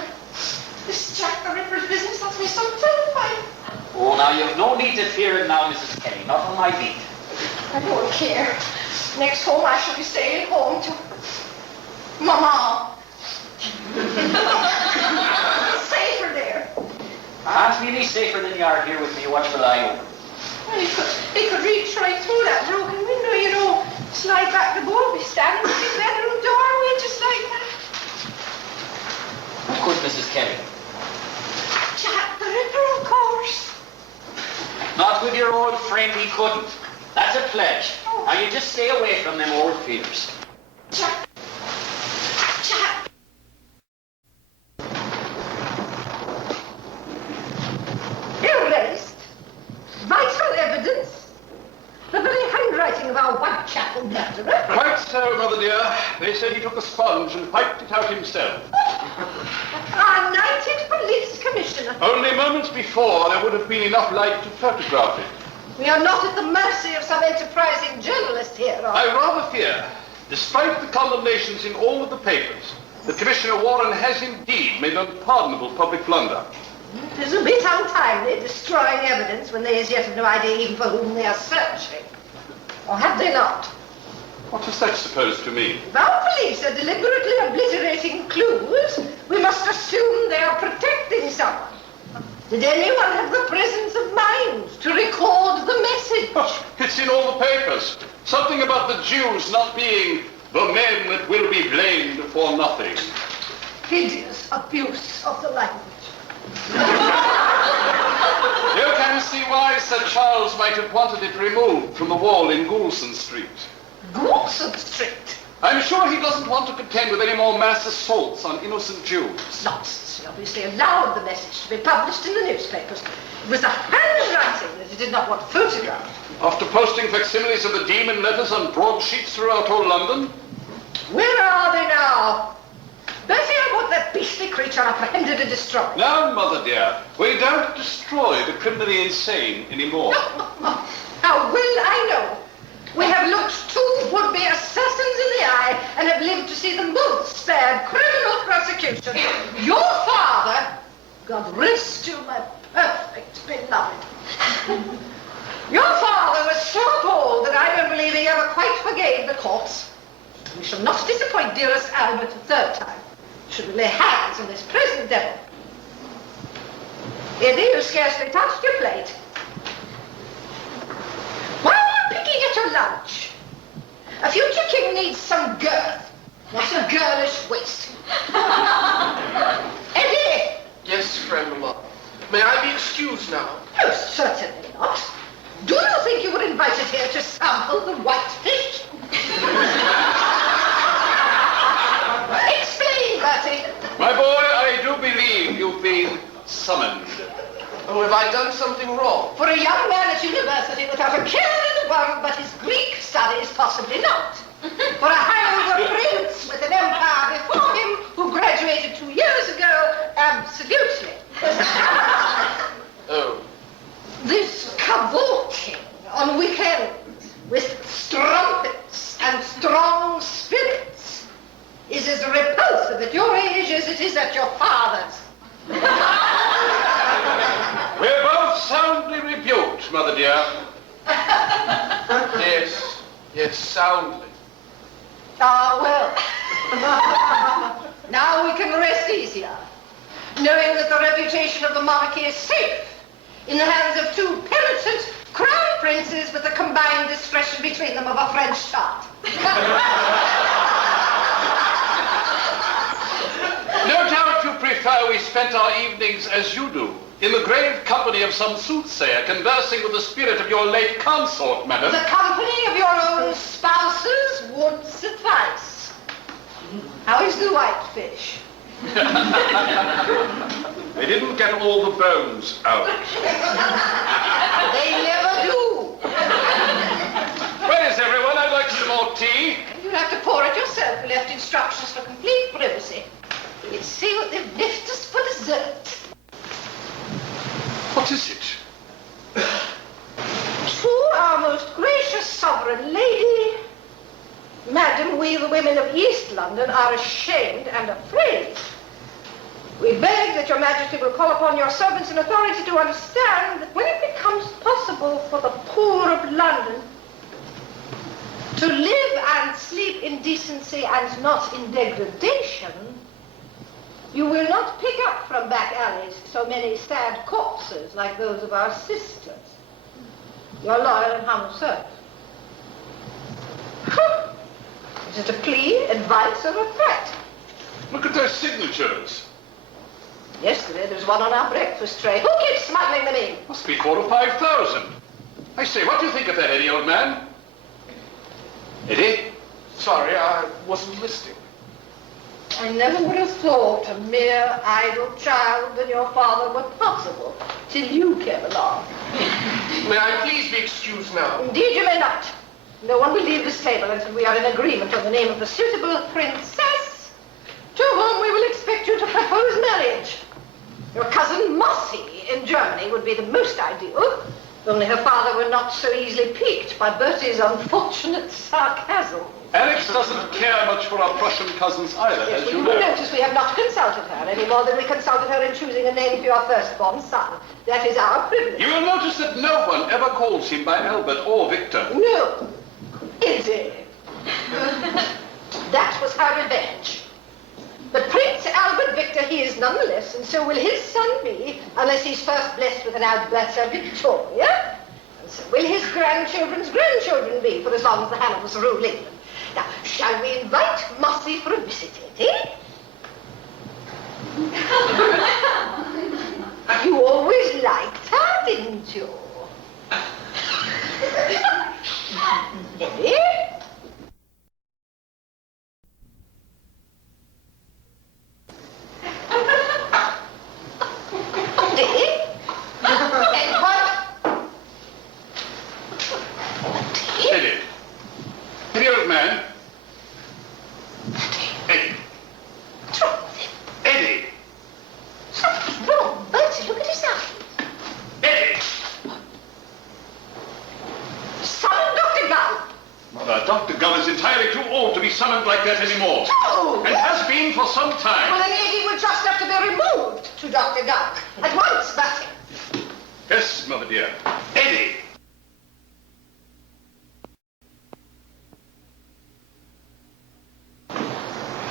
This Jack the Ripper's business has me so terrified. Oh, now, you've no need to fear it now, Mrs. Kelly. Not on my beat. I don't care. Next home I shall be staying home to Mama. It's safer there. Not really safer than you are here with me. Watch the lie open. Well, he could reach right through that broken window, you know. Slide back the board, be standing in his bedroom doorway just like that. Of course, Mrs. Kelly. Jack the Ripper, of course. Not with your old friend, he couldn't. That's a pledge. Now, you just stay away from them old fears. Jack. Erased. Vital evidence. The very handwriting of our Whitechapel murderer. Quite so, Mother dear. They said he took a sponge and piped it out himself. Our knighted police commissioner. Only moments before, there would have been enough light to photograph it. We are not at the mercy of some enterprising journalist here, are I rather fear, despite the condemnations in all of the papers, that Commissioner Warren has indeed made an unpardonable public blunder. It is a bit untimely, destroying evidence when there is yet no idea even for whom they are searching. Or have they not? What is that supposed to mean? If our police are deliberately obliterating clues, we must assume they are protecting someone. Did anyone have the presence of mind to record the message? Oh, it's in all the papers. Something about the Jews not being the men that will be blamed for nothing. Hideous abuse of the language. You can see why Sir Charles might have wanted it removed from the wall in Goulson Street. Goulson Street? I'm sure he doesn't want to contend with any more mass assaults on innocent Jews. Nonsense. He obviously allowed the message to be published in the newspapers. It was the handwriting that he did not want photographed. After posting facsimiles of the demon letters on broadsheets throughout all London? Where are they now? Bertie, I want that beastly creature apprehended and destroyed. No, Mother dear. We don't destroy the criminally insane anymore. How well I know. We have looked two would-be assassins in the eye and have lived to see them both spared criminal prosecution. Your father, God rest you, my perfect beloved. Your father was so appalled that I don't believe he ever quite forgave the corpse. We shall not disappoint dearest Albert a third time. Should we lay hands on this present devil? Eddie, you scarcely touched your plate. Why are you picking at your lunch? A future king needs some girth, not a girlish waist. Eddie! Yes, Grandmama. May I be excused now? No, certainly not. Do you think you were invited here to sample the whitefish? Explain, Bertie. My boy, I do believe you've been summoned. Oh, have I done something wrong? For a young man at university without a care in the world but his Greek studies, possibly not. For a hangover prince with an empire before him who graduated 2 years ago, absolutely. Oh. This cavorting on weekends with strumpets and strong spirits is as repulsive at your age as it is at your father's. We're both soundly rebuked, Mother dear. Yes, soundly. Ah, well. Now we can rest easier, knowing that the reputation of the monarchy is safe in the hands of two penitent crown princes with the combined discretion between them of a French child. No doubt you prefer we spent our evenings as you do, in the grave company of some soothsayer conversing with the spirit of your late consort, madam. The company of your own spouses would suffice. How is the whitefish? They didn't get all the bones out. They never do. Where is everyone? I'd like some more tea. You'll have to pour it yourself. We left instructions for complete privacy. Let's see what they've left us for dessert. What is it? To our most gracious sovereign lady, Madam, we the women of East London are ashamed and afraid. We beg that your majesty will call upon your servants and authority to understand that when it becomes possible for the poor of London to live and sleep in decency and not in degradation, you will not pick up from back alleys so many sad corpses like those of our sisters. Your loyal and humble servant. Is it a plea, advice, or a threat? Look at their signatures. Yesterday there was one on our breakfast tray. Who keeps smuggling them in? Must be 4,000 or 5,000. I say, what do you think of that, Eddie, old man? Eddie? Sorry, I wasn't listening. I never would have thought a mere idle child and your father were possible till you came along. May I please be excused now? Indeed you may not. No one will leave this table until we are in agreement on the name of the suitable princess to whom we will expect you to propose marriage. Your cousin Mossy in Germany would be the most ideal, if only her father were not so easily piqued by Bertie's unfortunate sarcasm. Alex doesn't care much for our Prussian cousins either, Yes, as well, you you know. will notice we have not consulted her any more than we consulted her in choosing a name for your firstborn son. That is our privilege. You will notice that no one ever calls him by Albert or Victor. No. Yes, and so will his son be, unless he's first blessed with an Alberta Victoria. And so will his grandchildren's grandchildren be, for as long as the Hamiltons rule England. Now, shall we invite Mossy for a visit, Eddie? You always liked her, didn't you? Eddie? Eddie. Eddie, old man. Eddie. What's wrong with him? Eddie. Something's wrong. Bertie, look at his eye. Eddie. Summon Dr. Gull. Mother, Dr. Gull is entirely too old to be summoned like that anymore. Oh! And has been for some time. Well, then Eddie would just have to be removed to Dr. Gull. At once, Bertie. Yes, Mother dear. Eddie.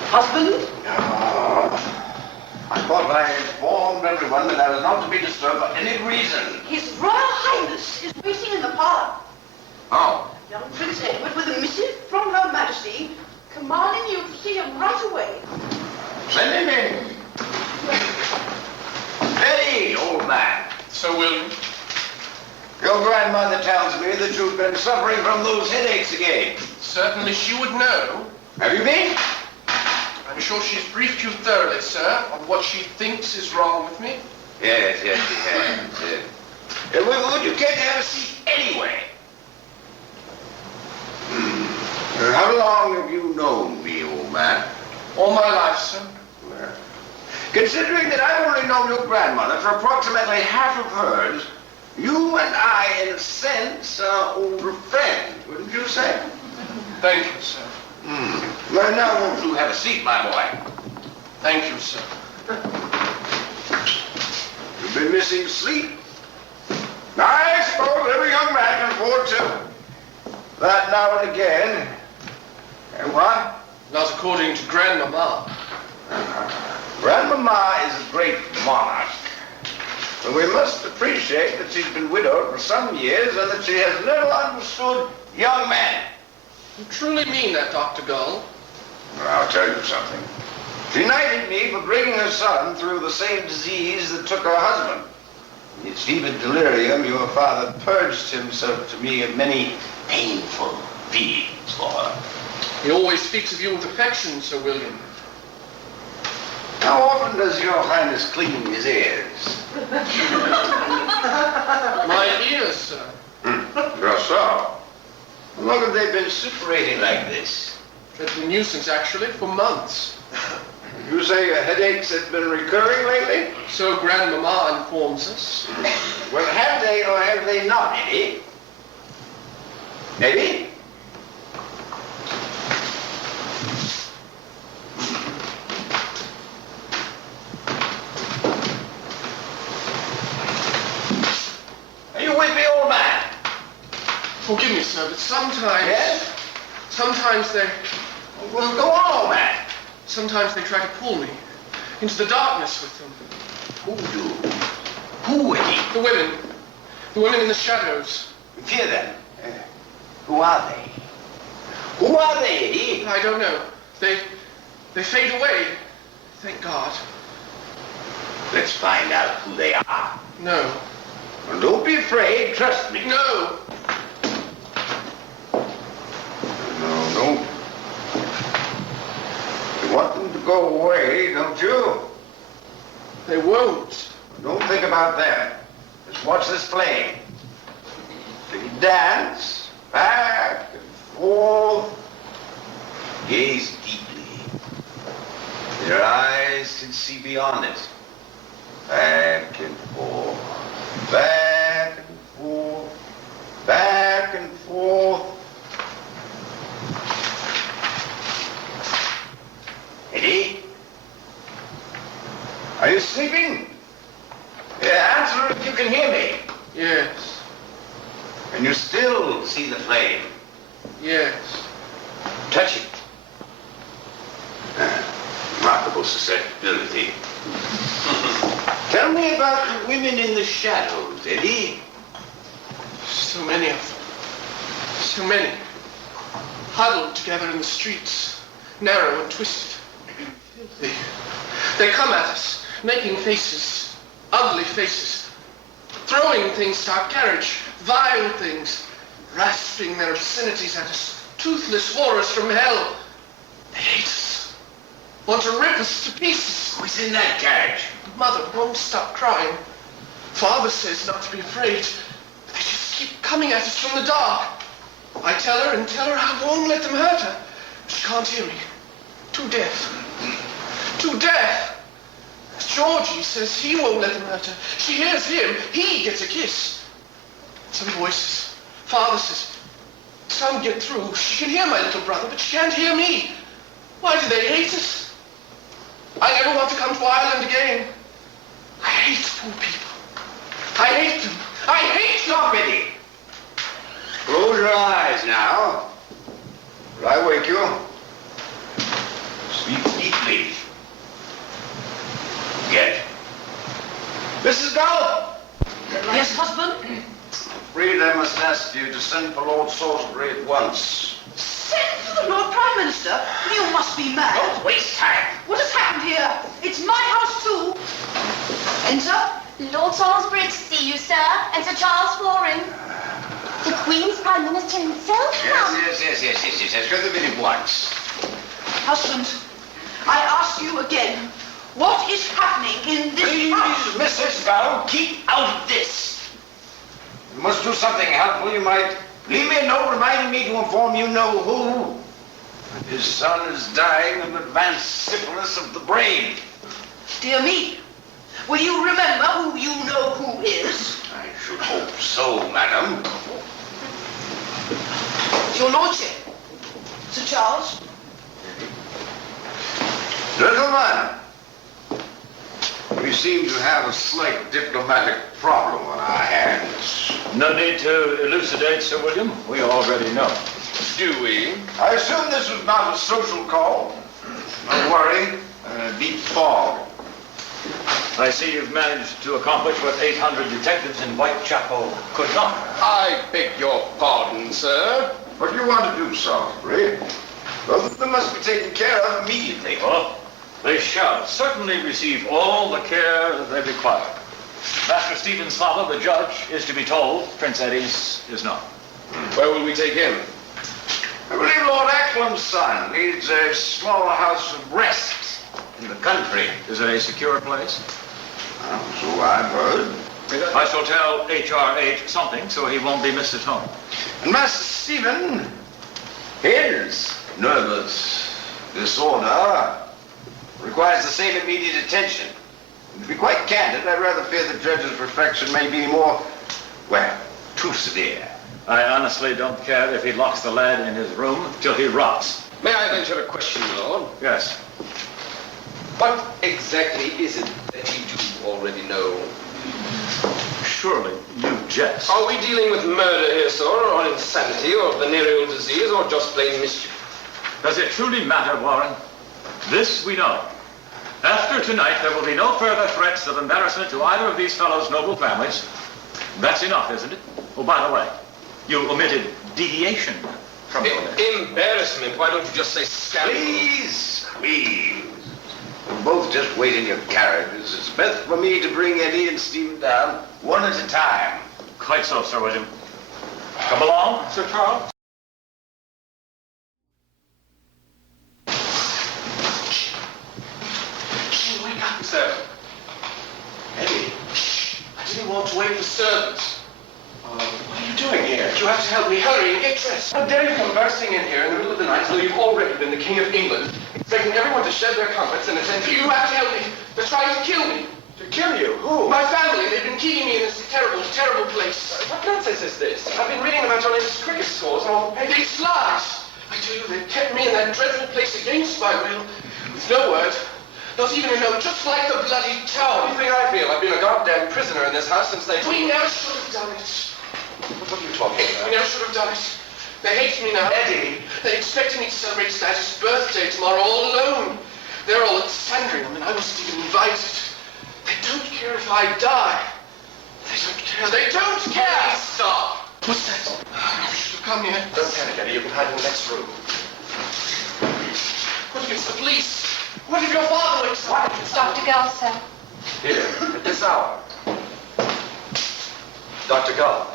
Husband? I thought I informed everyone that I was not to be disturbed for any reason. His Royal Highness is waiting in the parlor. Oh. Young Prince Edward with a missive from Her Majesty commanding you to see him right away. Send him in. Eddie, old man. Sir William. Your grandmother tells me that you've been suffering from those headaches again. Certainly she would know. Have you been? I'm sure she's briefed you thoroughly, sir, on what she thinks is wrong with me. Yes, she has. Would you care to have a seat anyway? How long have you known me, old man? All my life, sir. Well, considering that I've only known your grandmother for approximately half of hers, you and I, in a sense, are older friends, wouldn't you say? Thank you, sir. Well, now won't you have a seat, my boy? Thank you, sir. You've been missing sleep. I suppose every young man can afford to. That now and again. And what? Not according to Grandmama. Grandmama is a great monarch. But we must appreciate that she's been widowed for some years and that she has little understood young men. You truly mean that, Dr. Gull? Well, I'll tell you something. She knighted me for bringing her son through the same disease that took her husband. In its fevered delirium, your father purged himself to me of many painful feelings for her. He always speaks of you with affection, Sir William. How often does your highness clean his ears? My ears, sir. Just so. How long have they been suppurating like this? It's a nuisance, actually, for months. You say your headaches have been recurring lately? So Grandmama informs us. Well, have they or have they not, Eddie? Eddie? Are you with me, old man? Forgive me, sir, but sometimes... Yes? Sometimes they... Well, go on, old man. Sometimes they try to pull me into the darkness with them. Who do? Who, Eddie? The women. The women in the shadows. You fear them? Who are they? Who are they, Eddie? I don't know. They fade away. Thank God. Let's find out who they are. No. Well, don't be afraid. Trust me. No. No, don't. You want them to go away, don't you? They won't. Don't think about that. Just watch this flame. They dance back and forth. Gaze deeply. Your eyes can see beyond it. Back and forth. Back and forth. Back and forth. Eddie? Are you sleeping? Yeah, answer if you can hear me. Yes. And you still see the flame. Yes. Touch it. Remarkable susceptibility. Tell me about the women in the shadows, Eddie. So many of them. So many. Huddled together in the streets, narrow and twisted. They come at us, making faces, ugly faces, throwing things to our carriage, vile things, rasping their obscenities at us, toothless horrors from hell. They hate us, want to rip us to pieces. Who's in that carriage? Mother won't stop crying. Father says not to be afraid, but they just keep coming at us from the dark. I tell her I won't let them hurt her. She can't hear me. Too deaf. Too deaf. Georgie says he won't let them hurt her. She hears him. He gets a kiss. Some voices. Father says, some get through. She can hear my little brother, but she can't hear me. Why do they hate us? I never want to come to Ireland again. I hate poor people. I hate them. I hate them. Stop, Eddie. Close your eyes now. Will I wake you? Sleep deeply. Get. Mrs. Gull! Yes, husband? Afraid I must ask you to send for Lord Salisbury at once. Send for the Lord Prime Minister? You must be mad. Don't waste time. What has happened here? It's my house, too. Enter. Lord Salisbury to see you, sir, and Sir Charles Florin. The Queen's Prime Minister himself, Yes. Go to the minute once. Husband, I ask you again, what is happening in this Please, house? Mrs. Gull, keep out of this. You must do something helpful. You might leave me a note reminding me to inform you know who. His son is dying of advanced syphilis of the brain. Dear me, will you remember who you know who is? I should hope so, madam. Your Lordship. Sir Charles? Gentlemen, we seem to have a slight diplomatic problem on our hands. No need to elucidate, Sir William. We already know. Do we? I assume this was not a social call. Don't worry, a deep fog. I see you've managed to accomplish what 800 detectives in Whitechapel could not. I beg your pardon, sir. What do you want to do, Salisbury? Both of them must be taken care of immediately. Well, they shall certainly receive all the care that they require. Master Stephen's father, the judge, is to be told. Prince Eddy's is not. Where will we take him? I believe Lord Acklam's son needs a small house of rest in the country. Is it a secure place? So I've heard. I shall tell HR8 something so he won't be missed at home. And Master Stephen, his nervous disorder requires the same immediate attention. And to be quite candid, I rather fear the judge's reflection may be more, well, too severe. I honestly don't care if he locks the lad in his room till he rots. May I venture a question, Lord? Yes. What exactly is it that you do already know? Surely you jest. Are we dealing with murder here, sir, or insanity, or venereal disease, or just plain mischief? Does it truly matter, Warren? This we know. After tonight, there will be no further threats of embarrassment to either of these fellows' noble families. That's enough, isn't it? Oh, by the way, you omitted deviation from your list. Embarrassment? Why don't you just say scandal? Please. You'll both just wait in your carriages. It's best for me to bring Eddie and Stephen down one at a time. Quite so, Sir William. Come along, Sir Charles. Wake up, sir. Eddie, I didn't want to wait for servants. What are you doing here? You have to help me. Hurry and get dressed. How dare you come bursting in here in the middle of the night as though you've already been the King of England, expecting everyone to shed their comforts and attend to you. You have to help me. They're trying to kill me. To kill you? Who? My family. They've been keeping me in this terrible, terrible place. What nonsense is this? I've been reading about your latest cricket scores and all the papers. It's lies. I tell you, they've kept me in that dreadful place against my will, with no word. Not even a note, just like the bloody tower. What do you think I feel? I've been a goddamn prisoner in this house since they... We never should have done it. What are you talking about? We never should have done it. They hate me now. Eddie. They expected me to celebrate Daddy's birthday tomorrow all alone. They're all at Sandringham and I wasn't even invited. They don't care if I die. They don't care. They don't care. Please stop. What's that? I should have come here. Don't panic, Eddie. You can hide in the next room. What if it's the police? What if your father wakes up? It's Dr. Gull, sir. Here, at this hour. Dr. Gull.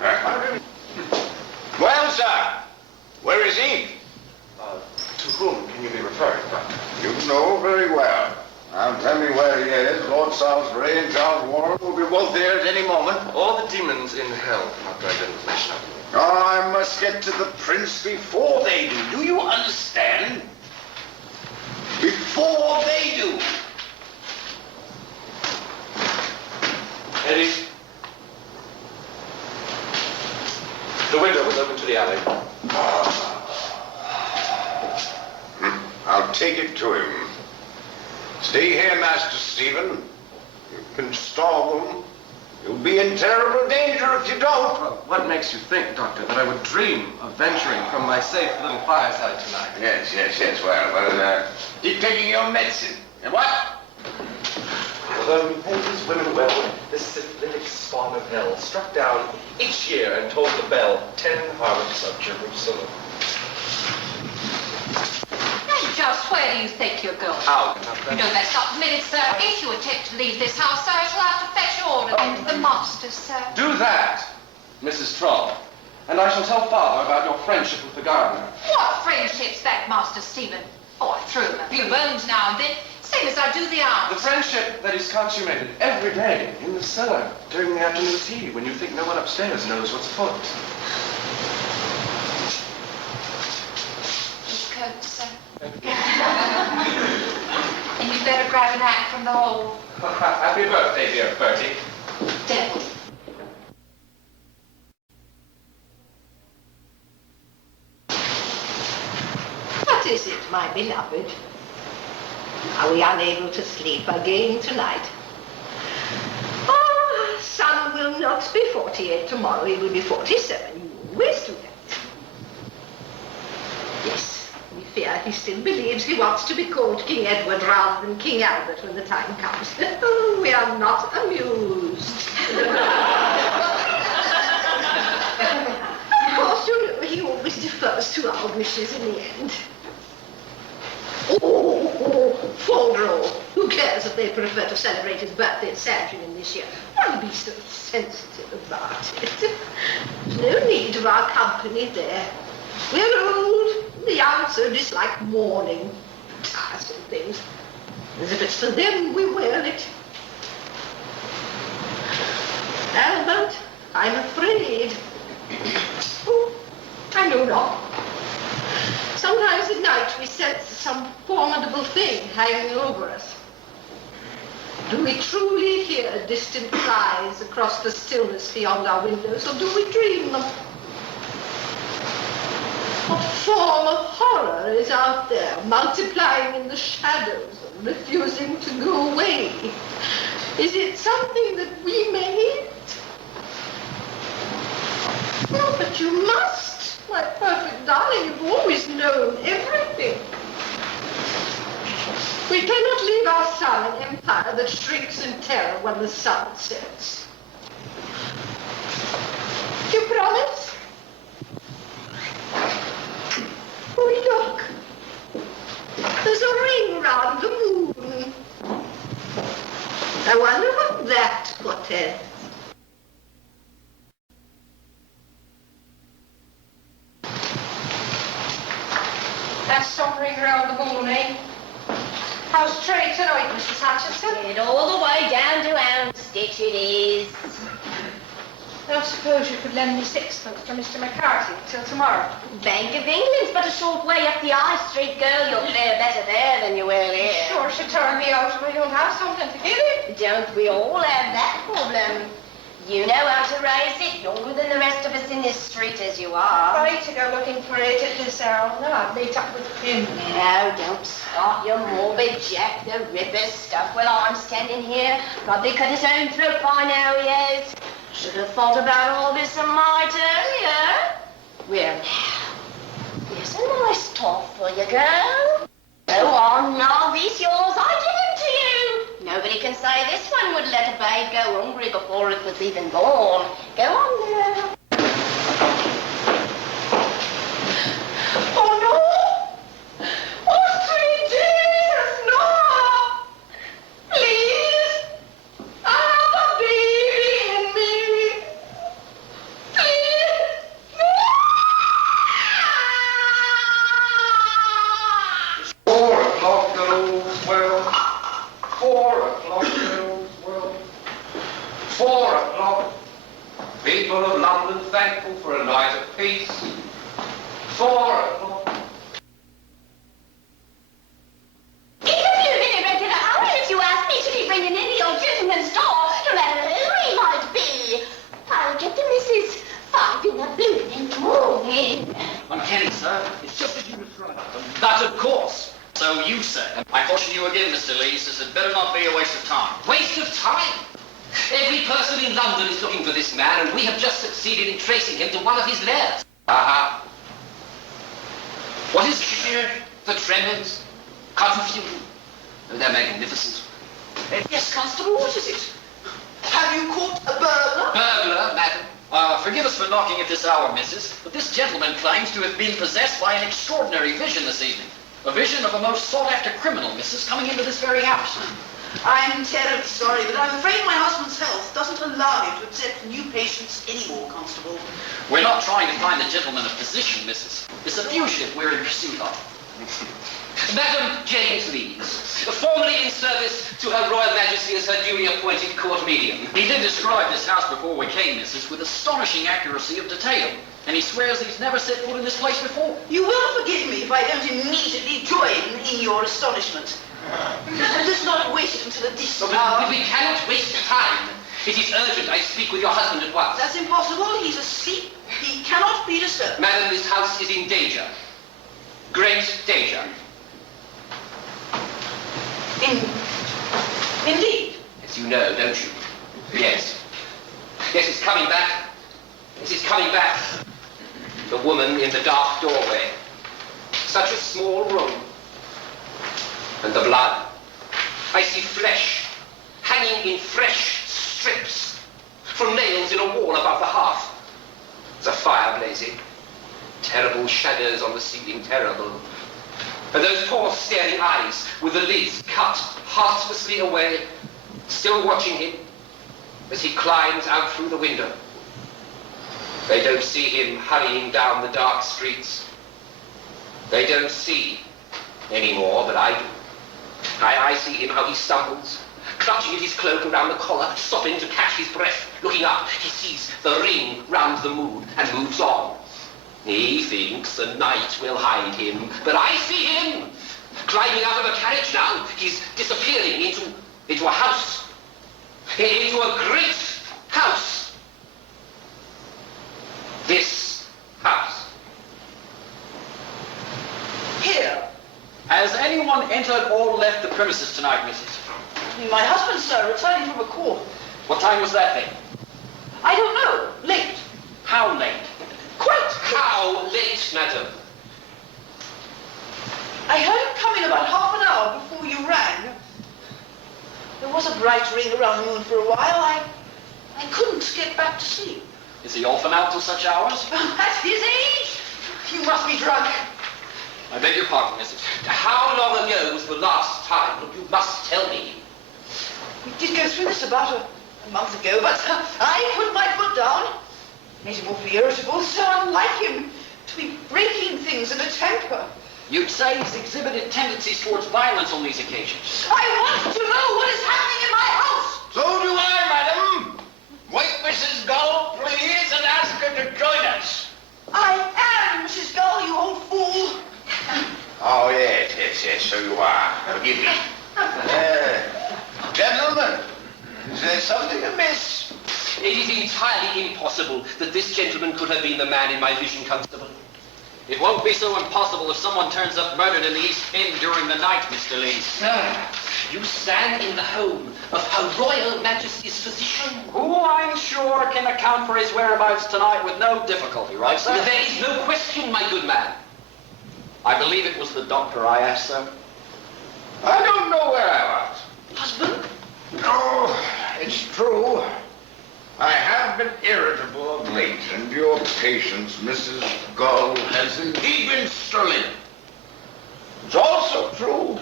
Well, sir, where is he? To whom can you be referring, Doctor? You know very well. Now tell me where he is. Lord Salisbury and Charles Warren will be both here at any moment. All the demons in hell have dragged information out of me. Oh, I must get to the prince before they do. Do you understand? Before they do. Eddie? The window was open to the alley. I'll take it to him. Stay here, Master Stephen. You can stall them. You'll be in terrible danger if you don't. Well, what makes you think, Doctor, that I would dream of venturing from my safe little fireside tonight? Yes. Well, keep taking your medicine. And what? Although he paid his women well, this syphilitic spawn of hell struck down each year and told the bell 10 harlots of Jerusalem. And just where do you think you're going? Out. You know, that's not permitted, sir. If you attempt to leave this house, sir, I shall have to fetch your order into the masters, sir. Do that, Mrs. Troll, and I shall tell Father about your friendship with the gardener. What friendship's that, Master Stephen? Oh, I throw him a few bones now and then, same as I do the others. The friendship that is consummated every day in the cellar during the afternoon tea when you think no one upstairs knows what's afoot. His coat, sir. And you better grab an act from the hole. Happy birthday, dear Bertie. Devil. What is it, my beloved? Are we unable to sleep again tonight? Ah, son will not be 48 tomorrow. He will be 47. You always do that. Yes, we fear he still believes he wants to be called King Edward rather than King Albert when the time comes. We are not amused. Of course, you know, he always defers to our wishes in the end. Oh, Fauldreau. Who cares if they prefer to celebrate his birthday at Sandringham this year? Why be so sensitive about it? No need of our company there. We're old. The young so dislike mourning. Tiresome things. As if it's for them we wear it. Albert, I'm afraid. Oh, I know not. Sometimes at night we sense some formidable thing hanging over us. Do we truly hear distant cries across the stillness beyond our windows, or do we dream them? What form of horror is out there, multiplying in the shadows and refusing to go away? Is it something that we made? No, but you must. My perfect darling, you've always known everything. We cannot leave our son an empire that shrinks in terror when the sun sets. You promise? Oh, look. There's a ring round the moon. I wonder what that portends. That's some ring around the moon, eh? How's trade tonight, Mrs. Hutchinson? It all the way down to Houndstitch it is. I suppose you could lend me sixpence for Mr. McCarthy till tomorrow. Bank of England's but a short way up the High Street, girl. You'll fare better there than you will here. Sure, she turned me out if I don't have something to give him. Don't we all have that problem? You know how to raise it, younger than the rest of us in this street as you are. Right to go looking for it at this hour. No, I'll meet up with him. No, don't start your morbid Jack the Ripper stuff while I'm standing here. Probably cut his own throat by now he is. Should have thought about all this a mite earlier. Well, now, here's a nice talk for you, girl. Go on, novice yours, I give him to you. Nobody we can say this one would let a babe go hungry before it was even born. Go on now. Oh, no! Oh, sweet Jesus, no! Please! I have a baby in me! Please! No! 4 o'clock goes well. 4 o'clock goes well. 4 o'clock. People of London thankful for a night of peace. 4 o'clock. It could be a very regular hour if you ask me to be bringing any old gentleman's door, no matter who he might be. I'll get the missus 5 in the blooming morning. Uncanny, sir. It's just as you described. That, of course. So you say. I caution you again, Mr. Lees. This had better not be a waste of time. Waste of time? Every person in London is looking for this man, and we have just succeeded in tracing him to one of his lairs. Aha. What is it? The tremors? Confusion? Oh, they're magnificent. Yes, Constable, what is it? Have you caught a burglar? Burglar, madam? Forgive us for knocking at this hour, missus, but this gentleman claims to have been possessed by an extraordinary vision this evening. A vision of a most sought-after criminal, missus, coming into this very house. I'm terribly sorry, but I'm afraid my husband's health doesn't allow him to accept new patients anymore, Constable. We're not trying to find the gentleman a physician, missus. It's a fugitive we're in pursuit of. Madam James Lees, formerly in service to Her Royal Majesty as her duly appointed court medium. He did describe this house before we came, missus, with astonishing accuracy of detail. And he swears he's never set foot in this place before. You will forgive me if I don't immediately join in your astonishment. Let's not wait until this hour. We cannot waste time. It is urgent I speak with your husband at once. That's impossible. He's asleep. He cannot be disturbed. Madam, this house is in danger. Great danger. Indeed. As you know, don't you? Yes. Yes, it's coming back. It is coming back. The woman in the dark doorway. Such a small room. And the blood. I see flesh hanging in fresh strips from nails in a wall above the hearth. There's a fire blazing. Terrible shadows on the ceiling, terrible. And those poor staring eyes with the lids cut heartlessly away, still watching him as he climbs out through the window. They don't see him hurrying down the dark streets. They don't see anymore, but I do. I see him how he stumbles, clutching at his cloak around the collar, stopping to catch his breath, looking up. He sees the ring round the moon and moves on. He thinks the night will hide him, but I see him climbing out of a carriage now. He's disappearing into a house, into a great house. This house. Here. Has anyone entered or left the premises tonight, missus? My husband, sir, returning from a call. What time was that then? I don't know. Late. How late? Quite. How late, madam? I heard him coming about half an hour before you rang. There was a bright ring around the moon for a while. I couldn't get back to sleep. Is he often out till such hours? At his age? You must be drunk. I beg your pardon, missus. How long ago was the last time? Look, you must tell me. We did go through this about a month ago, but I put my foot down. Made him awfully irritable, so unlike him to be breaking things in a temper. You'd say he's exhibited tendencies towards violence on these occasions. I want to know what is happening in my house. So do I, madam. Wake Mrs. Gull, please, and ask her to join us. I am Mrs. Gull, you old fool. Oh, yes, so you are. Forgive me. Gentlemen, is there something amiss? It is entirely impossible that this gentleman could have been the man in my vision, Constable. It won't be so impossible if someone turns up murdered in the East End during the night, Mr. Lees. You stand in the home of Her Royal Majesty's physician. Who I'm sure can account for his whereabouts tonight with no difficulty, right, sir? There is no question, my good man. I believe it was the doctor I asked, sir. I don't know where I was. Husband? Oh, it's true. I have been irritable of late, and your patience, Mrs. Gull, has indeed been sterling. It's also true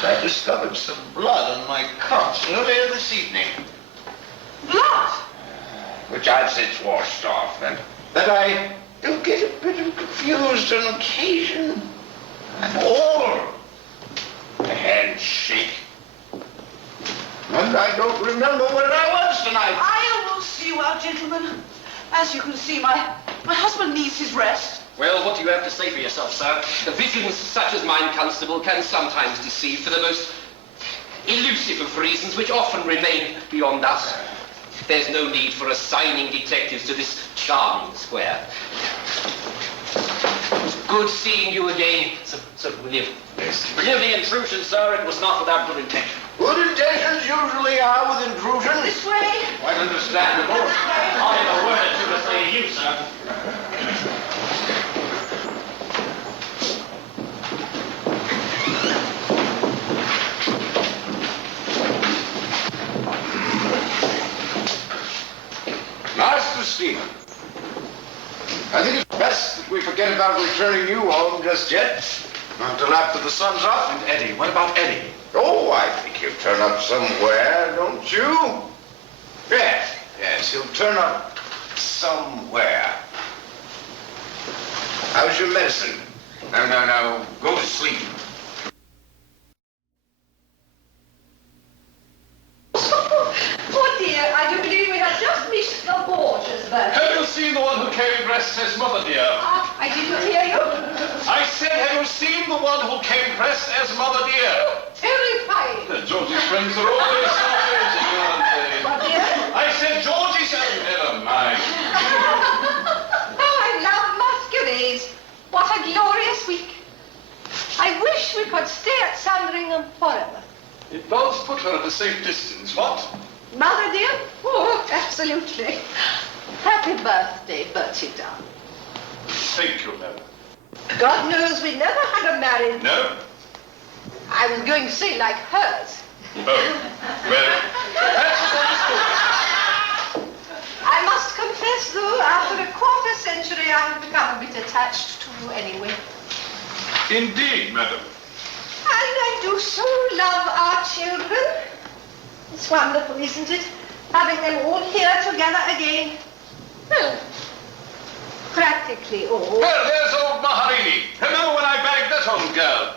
that I discovered some blood on my cuffs earlier this evening. Blood? Which I've since washed off, and that I do get a bit confused on occasion. And all the handshake. And I don't remember where I was tonight. I will see you out, gentlemen. As you can see, my husband needs his rest. Well, what do you have to say for yourself, sir? Visions such as mine, Constable, can sometimes deceive for the most elusive of reasons which often remain beyond us. There's no need for assigning detectives to this charming square. It's good seeing you again, Sir William. Yes. Forgive the intrusion, sir. It was not without good intention. Good intentions usually are with intrusion. This way. Quite understandable. I have a word or two to say to you, sir. Master Stephen, I think it's best that we forget about returning you home just yet, until after the sun's up. And Eddie, what about Eddie? Oh, I think he'll turn up somewhere, don't you? Yes, he'll turn up somewhere. How's your medicine? Now, go to sleep. Oh dear, I do believe we have just missed the Borgias birthday. Have you seen the one who came dressed as Mother Dear? I didn't hear you. I said, have you seen the one who came dressed as Mother Dear? Terrifying. Georgie's friends are always so amusing, aren't they? What dear? I said, Georgie's... Never mind. Oh, I love masquerades. What a glorious week. I wish we could stay at Sandringham forever. It does put her at a safe distance, what? Mother dear? Oh, absolutely. Happy birthday, Bertie darling. Thank you, Mother. God knows we never had a marriage. No? I was going to say like hers. Oh, well, that's understood. I must confess, though, after a quarter century, I have become a bit attached to you anyway. Indeed, madam. And I do so love our children. It's wonderful, isn't it? Having them all here together again. Well, practically all. Well, there's old Maharini. Remember when I bagged that old girl?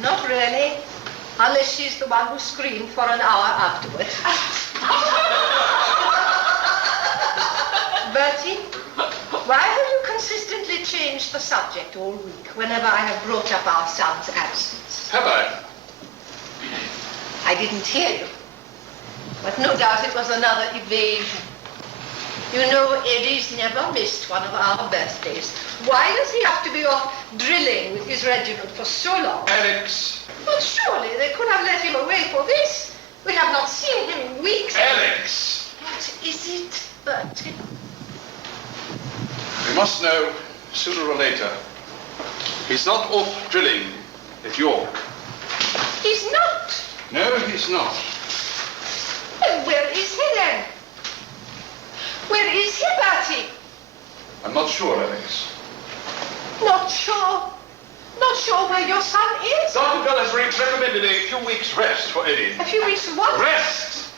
Not really. Unless she's the one who screamed for an hour afterwards. Bertie, why have you consistently changed the subject all week whenever I have brought up our son's absence? Have I? I didn't hear you. But no doubt it was another evasion. You know, Eddie's never missed one of our birthdays. Why does he have to be off drilling with his regiment for so long? Alex. But surely they could have let him away for this. We have not seen him in weeks. Alex. What is it, Bertie? You must know, sooner or later, he's not off drilling at York. He's not. No, he's not. Well, where is he then? Where is he, Bertie? I'm not sure, Alex. Not sure. Not sure where your son is. Dr. Bell has recommended a few weeks' rest for Eddie. A few weeks of what? Rest!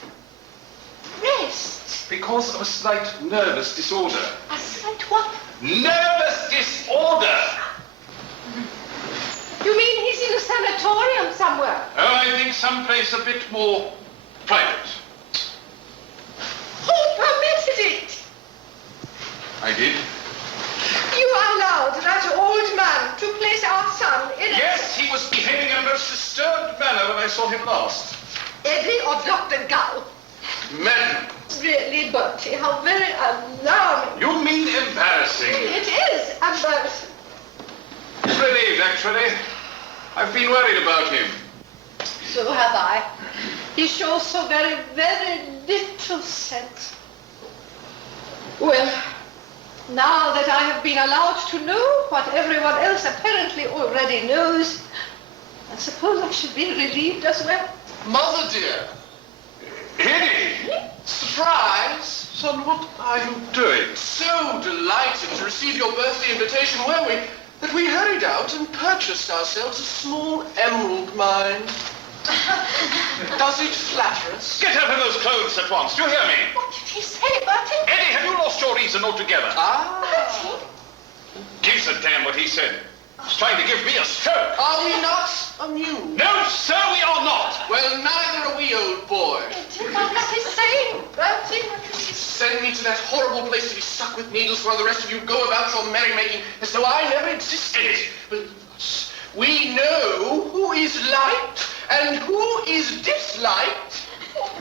Rest. Because of a slight nervous disorder. A slight what? Nervous disorder! You mean he's in a sanatorium somewhere? Oh, I think someplace a bit more private. Who permitted it? I did. You allowed that old man to place our son in a... Yes, he was behaving in a most disturbed manner when I saw him last. Eddie or Dr. Gull? Madam. Really, Bertie, how very alarming. You mean embarrassing. It is embarrassing. Relieved, actually. I've been worried about him. So have I. He shows so very, very little sense. Well, now that I have been allowed to know what everyone else apparently already knows, I suppose I should be relieved as well. Mother dear, Eddie! Surprise? Son, what are you doing? So delighted to receive your birthday invitation, were we, that we hurried out and purchased ourselves a small emerald mine. Does it flatter us? Get out of those clothes at once. Do you hear me? What did he say, Martin? Eddie, have you lost your reason altogether? Martin? Gives a damn what he said. He's trying to give me a stroke. Are we not amused? No, sir, we are not. Well, neither are we, old boy. What is he saying, Martin? Send me to that horrible place to be stuck with needles while the rest of you go about your merrymaking as though I never existed. But we know who is liked and who is disliked.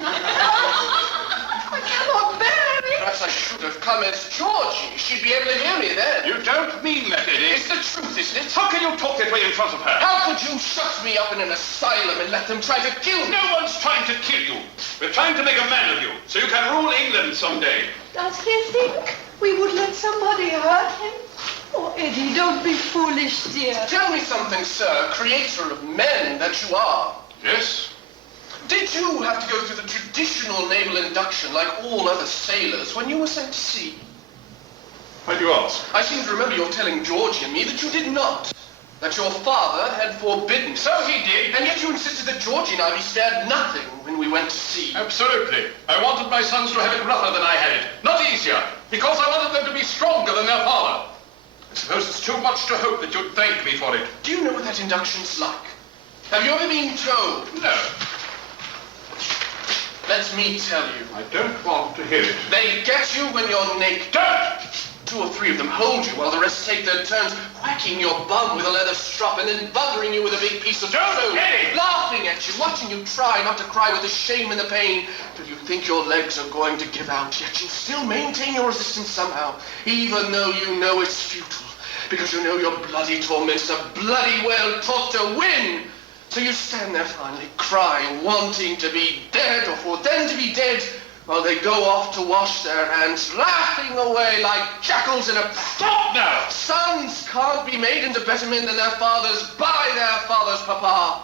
I cannot bear it. Perhaps I should have come as Georgie. She'd be able to hear me then. You don't mean that, Eddie. It's the truth, isn't it? How can you talk that way in front of her? How could you shut me up in an asylum and let them try to kill me? No one's trying to kill you. We're trying to make a man of you, so you can rule England someday. Does he think we would let somebody hurt him? Oh, Eddie, don't be foolish, dear. Tell me something, sir, creator of men that you are. Yes? Did you have to go through the traditional naval induction like all other sailors when you were sent to sea? Why do you ask? I seem to remember your telling Georgie and me that you did not. That your father had forbidden. So he did. And yet you insisted that Georgie and I be spared nothing when we went to sea. Absolutely. I wanted my sons to have it rougher than I had it. Not easier. Because I wanted them to be stronger than their father. I suppose it's too much to hope that you'd thank me for it. Do you know what that induction's like? Have you ever been told? No. Let me tell you. I don't want to hear it. They get you when you're naked. Don't! 2 or 3 of them hold you while the rest take their turns whacking your bum with a leather strop and then buttering you with a big piece of toast, Eddie! laughing at you, watching you try not to cry with the shame and the pain till you think your legs are going to give out, yet you still maintain your resistance somehow, even though you know it's futile, because you know your bloody tormentors are bloody well taught to win. So you stand there finally, crying, wanting to be dead or for them to be dead, while they go off to wash their hands, laughing away like jackals in a pack. Stop now! Sons can't be made into better men than their fathers by their fathers, Papa.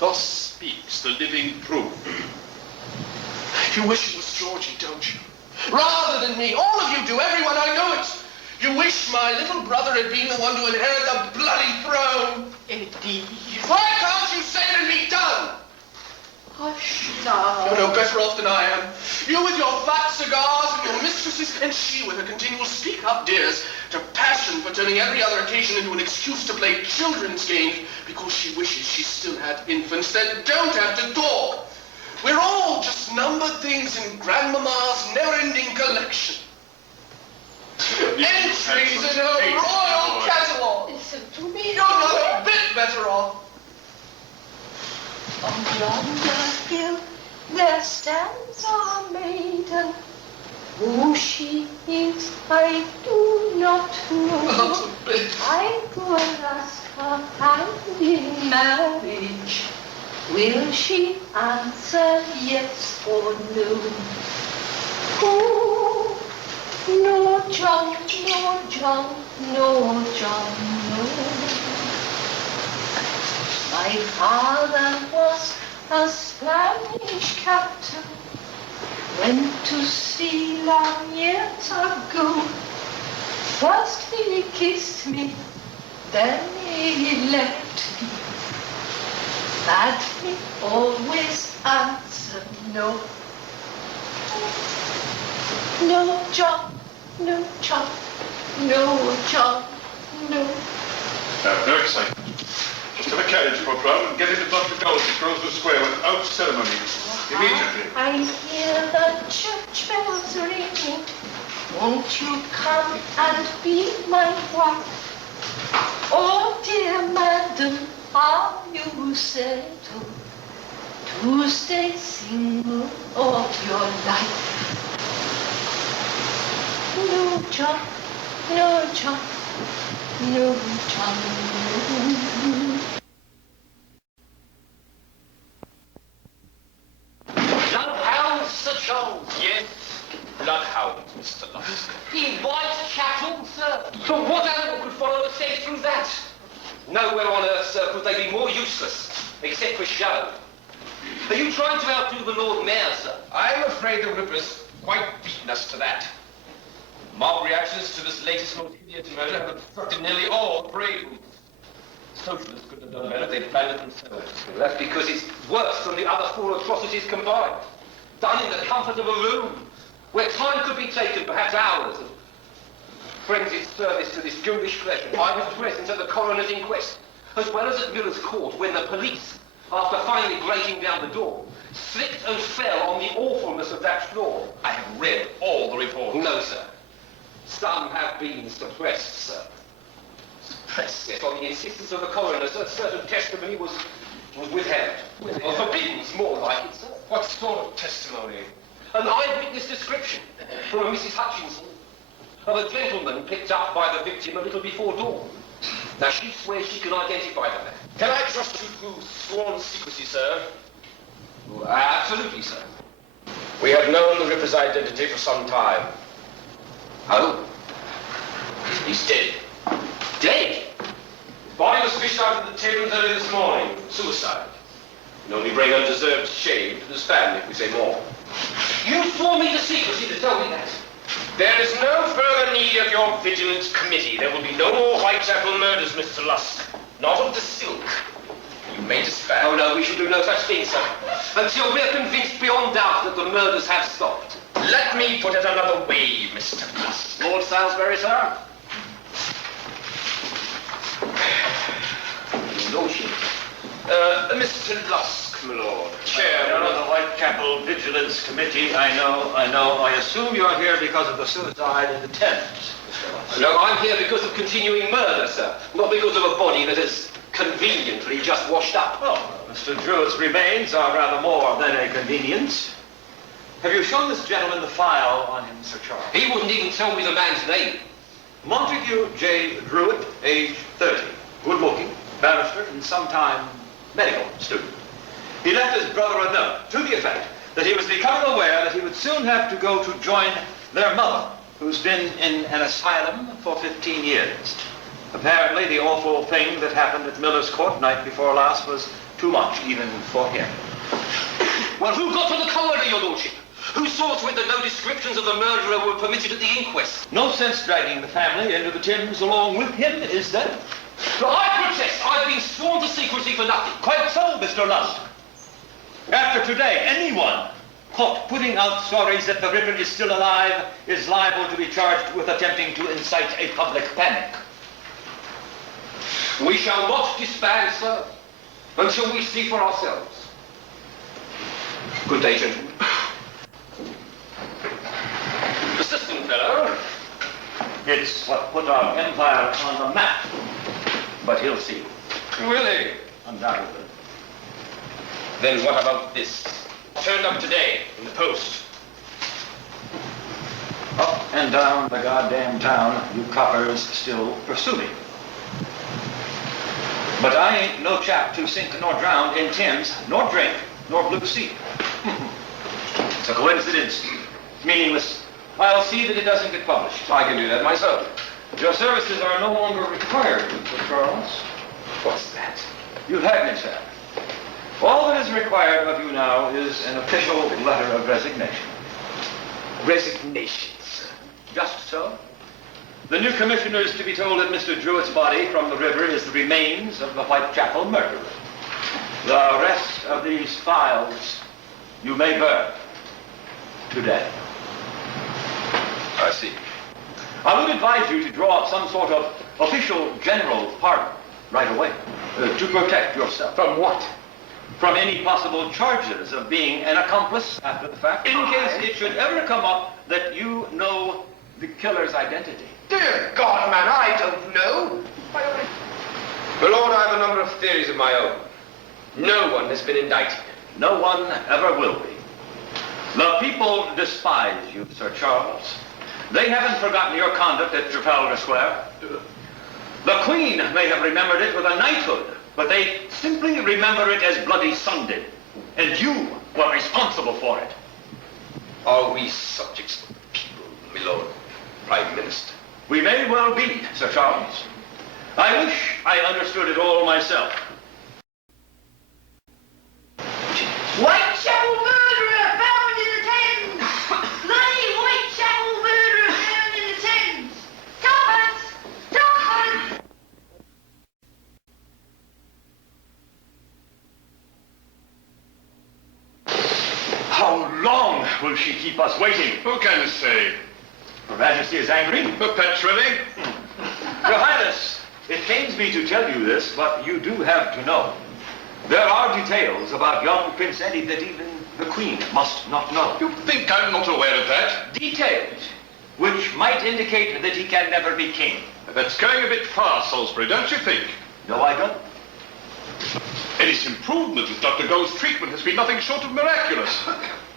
Thus speaks the living proof. You wish it was Georgie, don't you? Rather than me. All of you do. Everyone, I know it. You wish my little brother had been the one to inherit the bloody throne. Eddie. Why can't you say it and be done? Hush now. You're no better off than I am. You with your fat cigars and your mistresses, and she with her continual speak up dears, to passion for turning every other occasion into an excuse to play children's games because she wishes she still had infants that don't have to talk. We're all just numbered things in Grandmama's never-ending collection. Entries in her royal catalogue. Listen to me. You're not a bit better off. On yonder hill there stands a maiden. Who she is, I do not know. Not a bit. I go and ask her hand in marriage. Will she answer yes or no? Oh, no, John, no, John, no, John, no. My father was a Spanish captain, went to sea long years ago. First he kissed me, then he left me. But he always answered no. No, John, no, John, no, John, no. No excitement. Just have a carriage for a crowd and get into Dr. Gold at Grosvenor Square without ceremony. Immediately. I hear the church bells ringing. Won't you come and be my wife? Oh, dear madam, are you settled to stay single all your life? No, John, no, John, no, John, no. Bloodhounds, Sir Charles. Yes, bloodhounds, Mr. Lusk. In Whitechapel, sir. But what animal could follow a scent through that? Nowhere on earth, sir, could they be more useless, except for show. Are you trying to outdo the Lord Mayor, sir? I'm afraid the Ripper's quite beaten us to that. Mob reactions to this latest most hideous murder have obstructed nearly all the parade routes. Socialists couldn't have done better if they'd planned it themselves. Well, that's because it's worse than the other 4 atrocities combined. Done in the comfort of a room, where time could be taken, perhaps hours, of frenzied service to this Jewish pleasure. I was present at the coroner's inquest, as well as at Miller's court, when the police, after finally breaking down the door, slipped and fell on the awfulness of that floor. I have read all the reports. No, sir. Some have been suppressed, sir. Suppressed? Yes, on the insistence of the coroner, a certain testimony was withheld. Or forbidden's more like it, sir. What sort of testimony? An eyewitness description from a Mrs. Hutchinson of a gentleman picked up by the victim a little before dawn. Now, she swears she can identify the man. Can I trust you to sworn secrecy, sir? Well, absolutely, sir. We have known the Ripper's identity for some time. Oh? He's dead. Dead? His body was fished out of the Thames early this morning. Suicide. And only bring undeserved shame to his family if we say more. You swore me to secrecy to tell me that. There is no further need of your vigilance committee. There will be no more Whitechapel murders, Mr. Lusk. Not of the silk. You may disband. Oh, no, we shall do no such thing, sir. Until we're convinced beyond doubt that the murders have stopped. Let me put it another way, Mr. Lusk. Lord Salisbury, sir? Lordship. Mr. Lusk, my lord. Chairman of the Whitechapel Vigilance Committee, I know. I assume you're here because of the suicide in the Thames, Mr. Lusk. No, I'm here because of continuing murder, sir. Not because of a body that has conveniently just washed up. Oh, Mr. Druitt's remains are rather more than a convenience. Have you shown this gentleman the file on him, Sir Charles? He wouldn't even tell me the man's name. Montague J. Druitt, age 30. Good-looking, barrister, and sometime medical student. He left his brother a note to the effect that he was becoming aware that he would soon have to go to join their mother, who's been in an asylum for 15 years. Apparently, the awful thing that happened at Miller's Court night before last was too much even for him. Well, who got to the coroner, your lordship? Who saw to it that no descriptions of the murderer were permitted at the inquest? No sense dragging the family into the Thames along with him, is there? But I protest, I've been sworn to secrecy for nothing. Quite so, Mr. Lusk. After today, anyone caught putting out stories that the Ripper is still alive is liable to be charged with attempting to incite a public panic. We shall not disband, sir, until we see for ourselves. Good day, gentlemen. Persistent fellow. It's what put our empire on the map. But he'll see. Will he? Undoubtedly. Then what about this? Turned up today in the Post. Up and down the goddamn town, you coppers still pursue me. But I ain't no chap to sink nor drown in Thames, nor drink, nor blue sea. It's a coincidence. Meaningless. I'll see that it doesn't get published. I can do that myself. Your services are no longer required, Mr. Charles. What's that? You've had me, sir. All that is required of you now is an official letter of resignation. Resignation, sir. Just so. The new commissioner is to be told that Mr. Druitt's body from the river is the remains of the Whitechapel murderer. The rest of these files you may burn today. I see. I would advise you to draw up some sort of official general pardon right away to protect yourself. From what? From any possible charges of being an accomplice after the fact, in case it should ever come up that you know the killer's identity. Dear God, man, I don't know. My lord, I have a number of theories of my own. No one has been indicted. No one ever will be. The people despise you, Sir Charles. They haven't forgotten your conduct at Trafalgar Square. The Queen may have remembered it with a knighthood, but they simply remember it as Bloody Sunday. And you were responsible for it. Are we subjects of the people, my lord Prime Minister? We may well be, Sir Charles. I wish I understood it all myself. Whitechapel murderer found in the Thames! Bloody Whitechapel murderer found in the Thames! Tuppence! Tuppence! How long will she keep us waiting? Who can say? Her Majesty is angry. Perpetually. Your Highness, it pains me to tell you this, but you do have to know. There are details about young Prince Eddy that even the Queen must not know. You think I'm not aware of that? Details which might indicate that he can never be king. That's going a bit far, Salisbury, don't you think? No, I don't. Eddy's improvement with Dr. Gold's treatment has been nothing short of miraculous.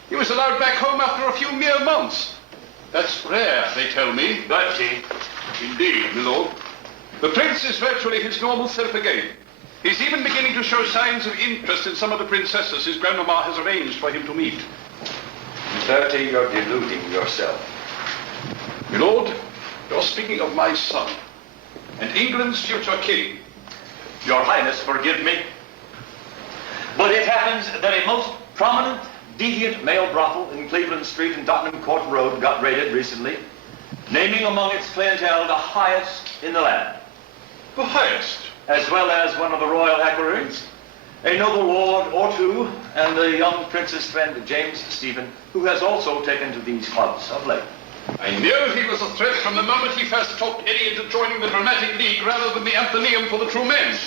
He was allowed back home after a few mere months. That's rare, they tell me. Bertie. Indeed, my lord. The prince is virtually his normal self again. He's even beginning to show signs of interest in some of the princesses his grandmama has arranged for him to meet. Bertie, you're deluding yourself. My lord, you're speaking of my son, and England's future king. Your Highness, forgive me, but it happens that a most prominent, deviant male brothel in Cleveland Street and Tottenham Court Road got raided recently, naming among its clientele the highest in the land. The highest? As well as one of the royal equerries, a noble lord or two, and the young prince's friend, James Stephen, who has also taken to these clubs of late. I knew he was a threat from the moment he first talked Eddy into joining the Dramatic League rather than the Athenaeum for the true men.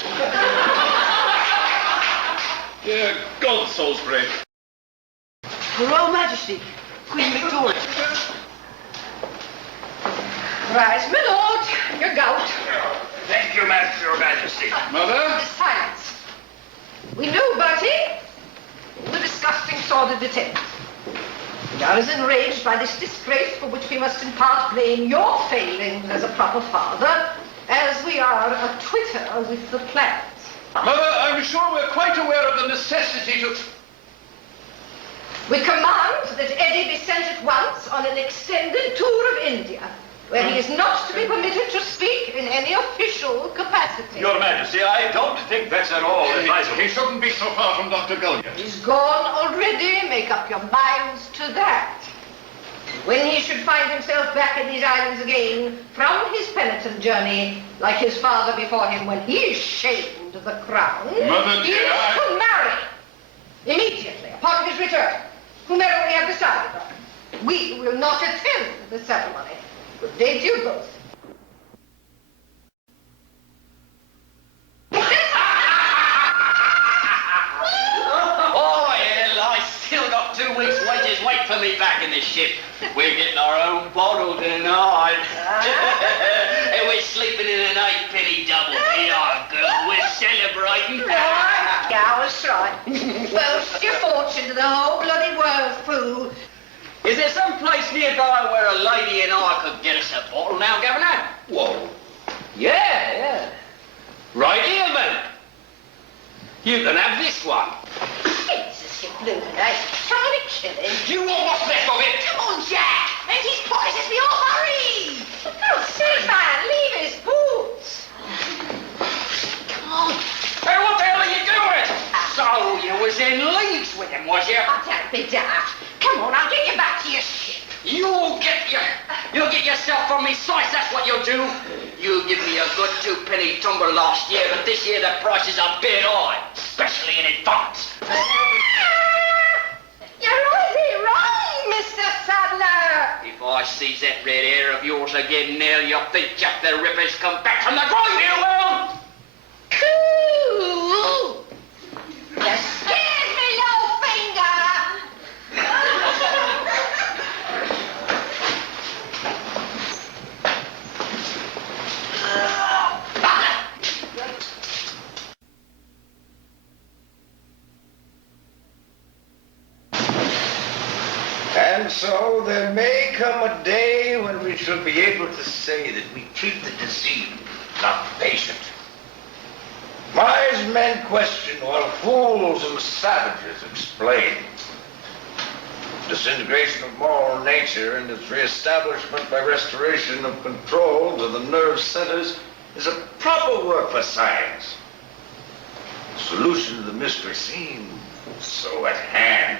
Dear God, Salisbury. Her Royal Majesty, Queen Victoria. Rise, my lord, your gout. Thank you, Your Majesty. Mother? Silence. We know, Bertie, the disgusting sordid details. We are as enraged by this disgrace for which we must in part blame your failings as a proper father, as we are a twitter with the plans. Mother, I'm sure we're quite aware of the necessity to... We command that Eddy be sent at once on an extended tour of India, where he is not to be permitted to speak in any official capacity. Your Majesty, I don't think that's at all advisable. He shouldn't be so far from Dr. Gullion. He's gone already. Make up your minds to that. When he should find himself back in these islands again from his penitent journey, like his father before him when he shamed the crown, Mother he dear, is to marry immediately upon his return, whomever we have decided on. We will not attend the ceremony. Good day to you both. Oh, hell, I still got 2 weeks' wages. Wait for me back in this ship. We're getting our own bottle tonight. And we're sleeping in an 8-penny double. Yeah, girl, we're celebrating. Right, yeah, that's right. Boast your fortune to the whole bloody world, fool. Is there some place nearby where a lady and I could get us a bottle now, Governor? Whoa. Yeah. Right here, man. You can have this one. Jesus, you blue night. Trying to kill him. You want what's left of it? Come on, Jack. And his poisons me all hurry. Oh, silly man, leave his boots. Come on. Hey, what the hell are you doing? So you was in leagues with him, was you? Oh, don't be daft. Come on, I'll get you back to your ship. You'll get yourself from me sights, that's what you'll do. You give me a good 2-penny tumbler last year, but this year the prices are a bit high, especially in advance. You're really wrong, Mr. Sadler. If I sees that red hair of yours again, Nell, you'll think Jack the Ripper's come back from the grave, you will. Cool. You scared me, little finger. And so there may come a day when we shall be able to say that we treat the diseased, not the patient. Wise men question while fools and savages explain. Disintegration of moral nature and its reestablishment by restoration of control to the nerve centers is a proper work for science. Solution to the mystery seems so at hand,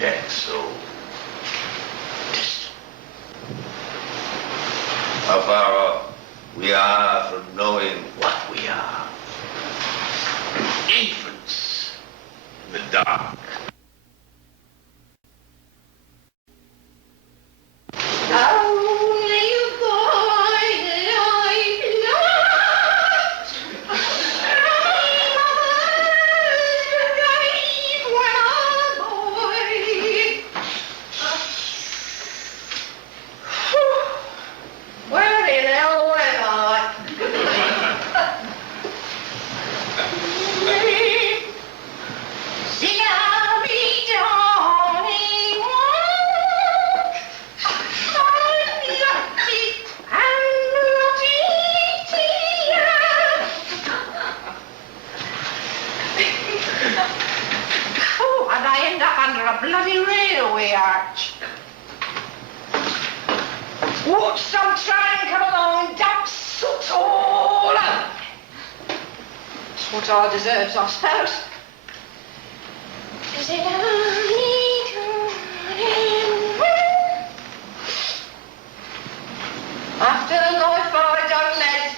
yet so distant. How far off we are from knowing what we are. Infants in the dark. Only a boy that I've loved. Where the hell am I? Oh, and I end up under a bloody railway arch. Watch some train come along and dump soot all over me. That's what I deserves, I suppose. Is it only after the life I done led?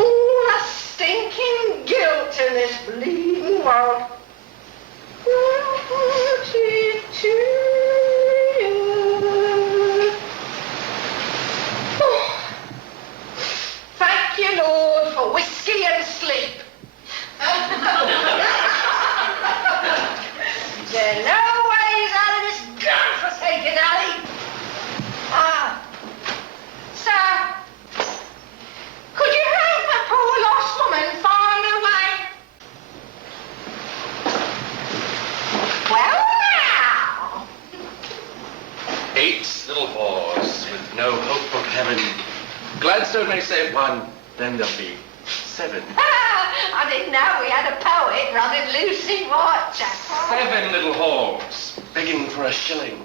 All the stinking guilt in this bleeding world. Thank you, Lord, for whiskey and sleep. There are no ways out of this godforsaken alley. Sir, could you help a poor lost woman find her way? Well, now. 8 little whores with no hope of heaven. Gladstone may say 1, then there'll be 7. I didn't know we had a poet running loose in Whitechapel. 7 little whores begging for a shilling.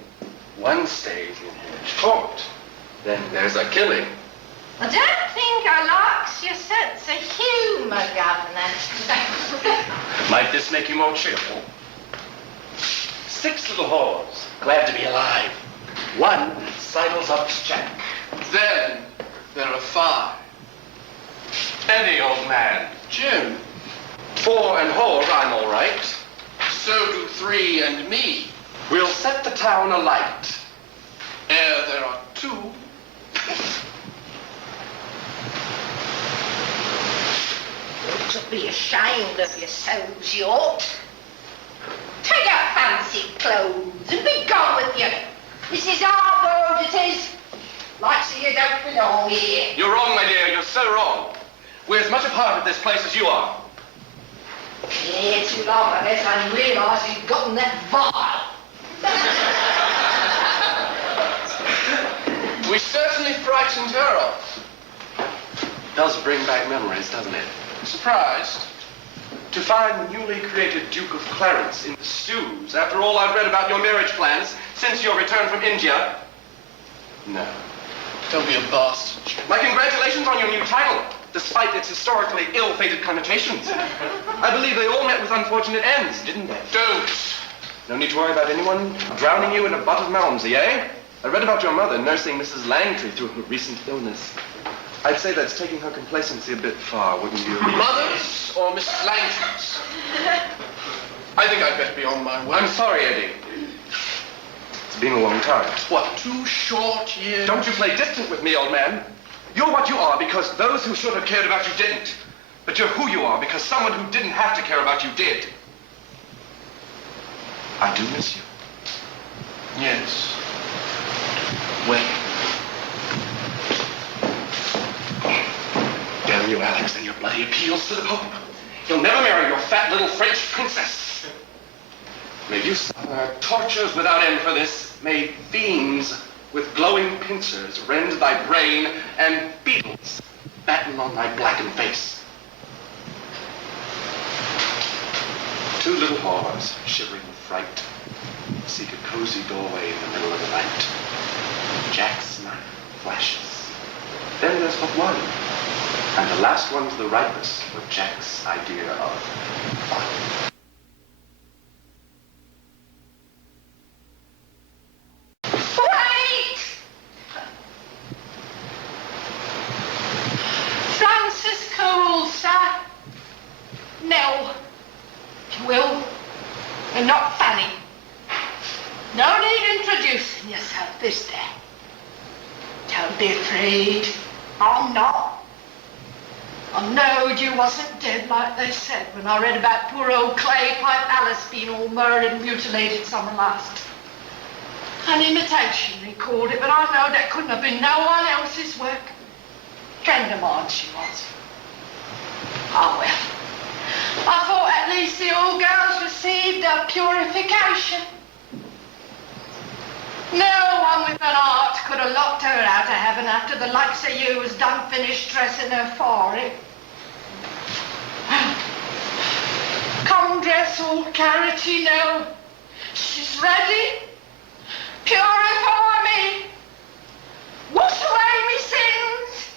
One stays in here short, then there's a killing. I don't think I likes your sense of humour, Governor. Might this make you more cheerful? 6 little whores, glad to be alive. One sidles up to Jack. Then there are 5. Eddie, old man. Jim, 4 and whore, I'm all right. so do 3 and me. We'll set the town alight. Ere there are 2. Ought to be ashamed of yourselves, you ought. Take your fancy clothes and be gone with you. This is our world, it is. Like so you don't belong here. You're wrong, my dear. You're so wrong. We're as much a part of this place as you are. Here too long, I guess, I realise you've gotten that vile. We certainly frightened her off. Does bring back memories, doesn't it? Surprised? To find the newly created Duke of Clarence in the stews, after all I've read about your marriage plans since your return from India. No. Don't be a bastard. My congratulations on your new title, despite its historically ill-fated connotations. I believe they all met with unfortunate ends, didn't they? Don't. No need to worry about anyone drowning you in a butt of Malmsey, eh? I read about your mother nursing Mrs. Langtry through her recent illness. I'd say that's taking her complacency a bit far, wouldn't you? Mother's or Mrs. Langtry's? I think I'd better be on my way. I'm sorry, Eddie. It's been a long time. What, 2 short years? Don't you play distant with me, old man. You're what you are because those who should have cared about you didn't. But you're who you are because someone who didn't have to care about you did. I do miss you. Yes. When? Damn you, Alex, and your bloody appeals to the Pope. You'll never marry your fat little French princess. May you suffer tortures without end for this. May fiends with glowing pincers rend thy brain and beetles batten on thy blackened face. 2 little whores shivering with fright. seek a cozy doorway in the middle of the night. Jack's knife flashes. Then there's but one, and the last one to the rightness of Jack's idea of fun. Wait! Francis Cole, sir. No, if you will. And not Fanny. No need introducing yourself, is there? Don't be afraid. I'm not. I knowed you wasn't dead like they said when I read about poor old Clay Pipe Alice being all murdered and mutilated summer last. An imitation, they called it, but I know that couldn't have been no one else's work. Friend of mine she was. Oh, well. I thought at least the old girls received a purification. No one with an heart could have locked her out of heaven after the likes of you was done finished dressing her for it. Come dress all carroty now. She's ready. Purify me. Wash away me sins.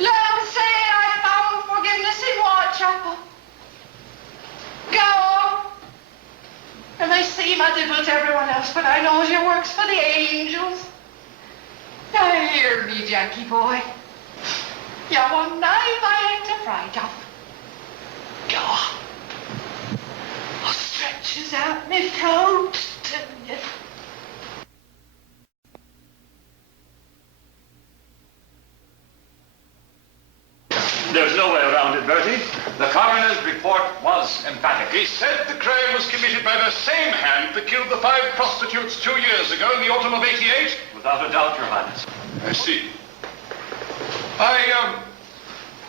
Let them say I found forgiveness in Whitechapel. Go on. And they seem a devil to everyone else, but I know your work's for the angels. Now hear me, Jackie boy. You're one name I ain't afraid of. Go on. I stretches out my throat to you. There's no way around it, Bertie. The coroner's report was emphatic. He said the crime was committed by the same hand that killed the 5 prostitutes 2 years ago in the autumn of '88. Without a doubt, Your Highness. I see. I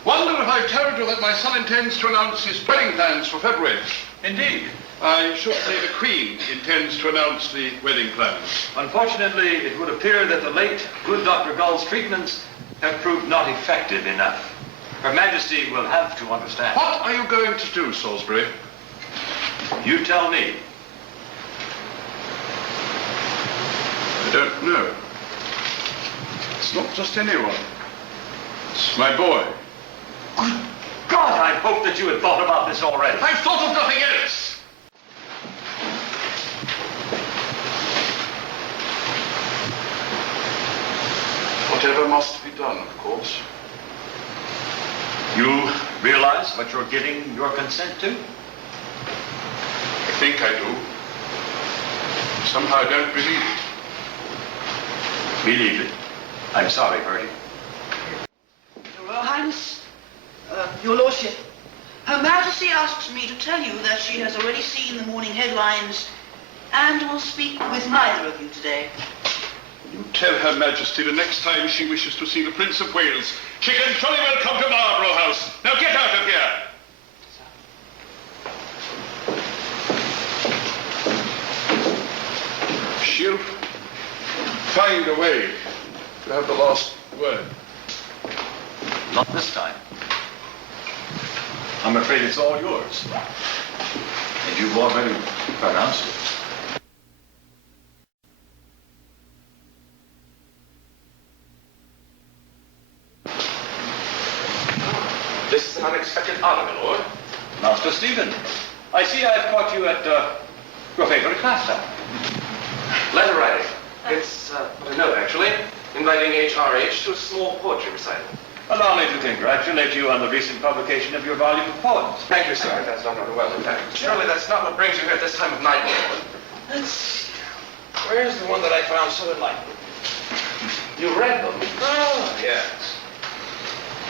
wonder if I've told you that my son intends to announce his wedding plans for February. Indeed. I should say the Queen intends to announce the wedding plans. Unfortunately, it would appear that the late good Dr. Gull's treatments have proved not effective enough. Her Majesty will have to understand. What are you going to do, Salisbury? You tell me. I don't know. It's not just anyone. It's my boy. Good God, I hope that you had thought about this already. I've thought of nothing else. Whatever must be done, of course. You realize what you're giving your consent to? I think I do. Somehow I don't believe it. Believe it. I'm sorry, Bertie. Your Royal Highness, Your Lordship, Her Majesty asks me to tell you that she has already seen the morning headlines and will speak with neither of you today. You tell Her Majesty the next time she wishes to see the Prince of Wales, she can jolly well come to Marlborough House. Now get out of here! She'll find a way to have the last word. Not this time. I'm afraid it's all yours. And you've already pronounced it. This is an unexpected honor, my lord. Master Stephen, I see I've caught you at your favorite pastime. Letter writing. It's a note, actually, inviting H.R.H. to a small poetry recital. Allow me to congratulate you on the recent publication of your volume of poems. Thank you, sir. That's done rather well, in fact. Surely that's not what brings you here at this time of night, my lord. Let's see. Where's the one that I found so enlightening? You read them? Oh, yes.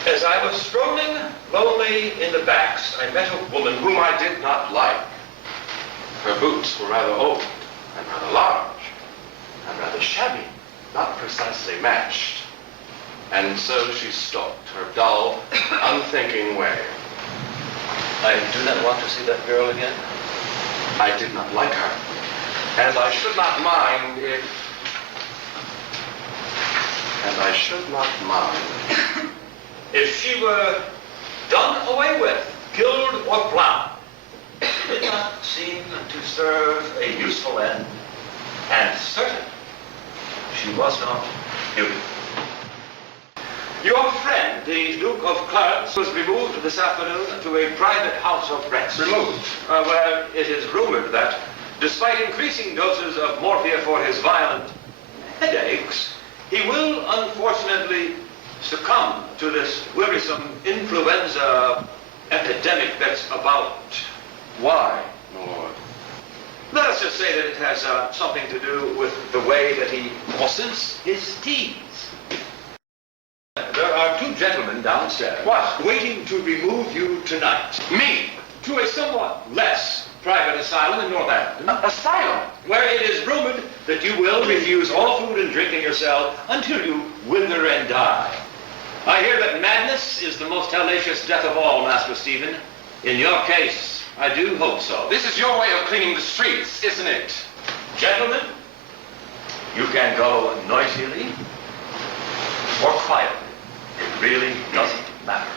As I was strolling lonely in the backs, I met a woman whom I did not like. Her boots were rather old and rather large and rather shabby, not precisely matched. And so she stalked her dull, unthinking way. I do not want to see that girl again. I did not like her, and I should not mind if... And I should not mind if she were done away with, killed or plowed. It did not seem to serve a useful end And certain she was not guilty. Your friend, the Duke of Clarence, was removed this afternoon to a private house of rest. Removed? Where it is rumored that, despite increasing doses of morphia for his violent headaches, he will unfortunately succumb to this wearisome influenza epidemic that's about. Why, Lord? Let us just say that it has something to do with the way that he bosses his teas. There are two gentlemen downstairs. What? Waiting to remove you tonight. Me? To a somewhat less private asylum in Northampton. Asylum? Where it is rumored that you will refuse all food and drink in your cell until you wither and die. I hear that madness is the most hellacious death of all, Master Stephen. In your case, I do hope so. This is your way of cleaning the streets, isn't it? Gentlemen, you can go noisily or quietly. It really doesn't matter.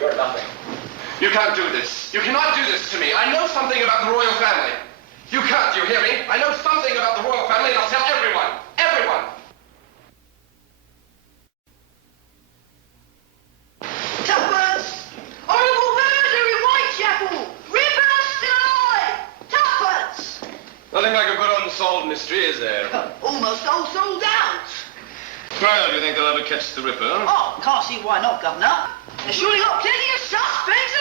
You're nothing. You can't do this. You cannot do this to me. I know something about the royal family. You can't, you hear me? I know something about the royal family, and I'll tell everyone. Everyone. Tuppence! Horrible murder in Whitechapel! Ripper still alive! Tuppence! Nothing like a good unsolved mystery, is there? Almost all sold out. Well, do you think they'll ever catch the Ripper? Oh, can't see why not, Governor. They've surely got plenty of suspects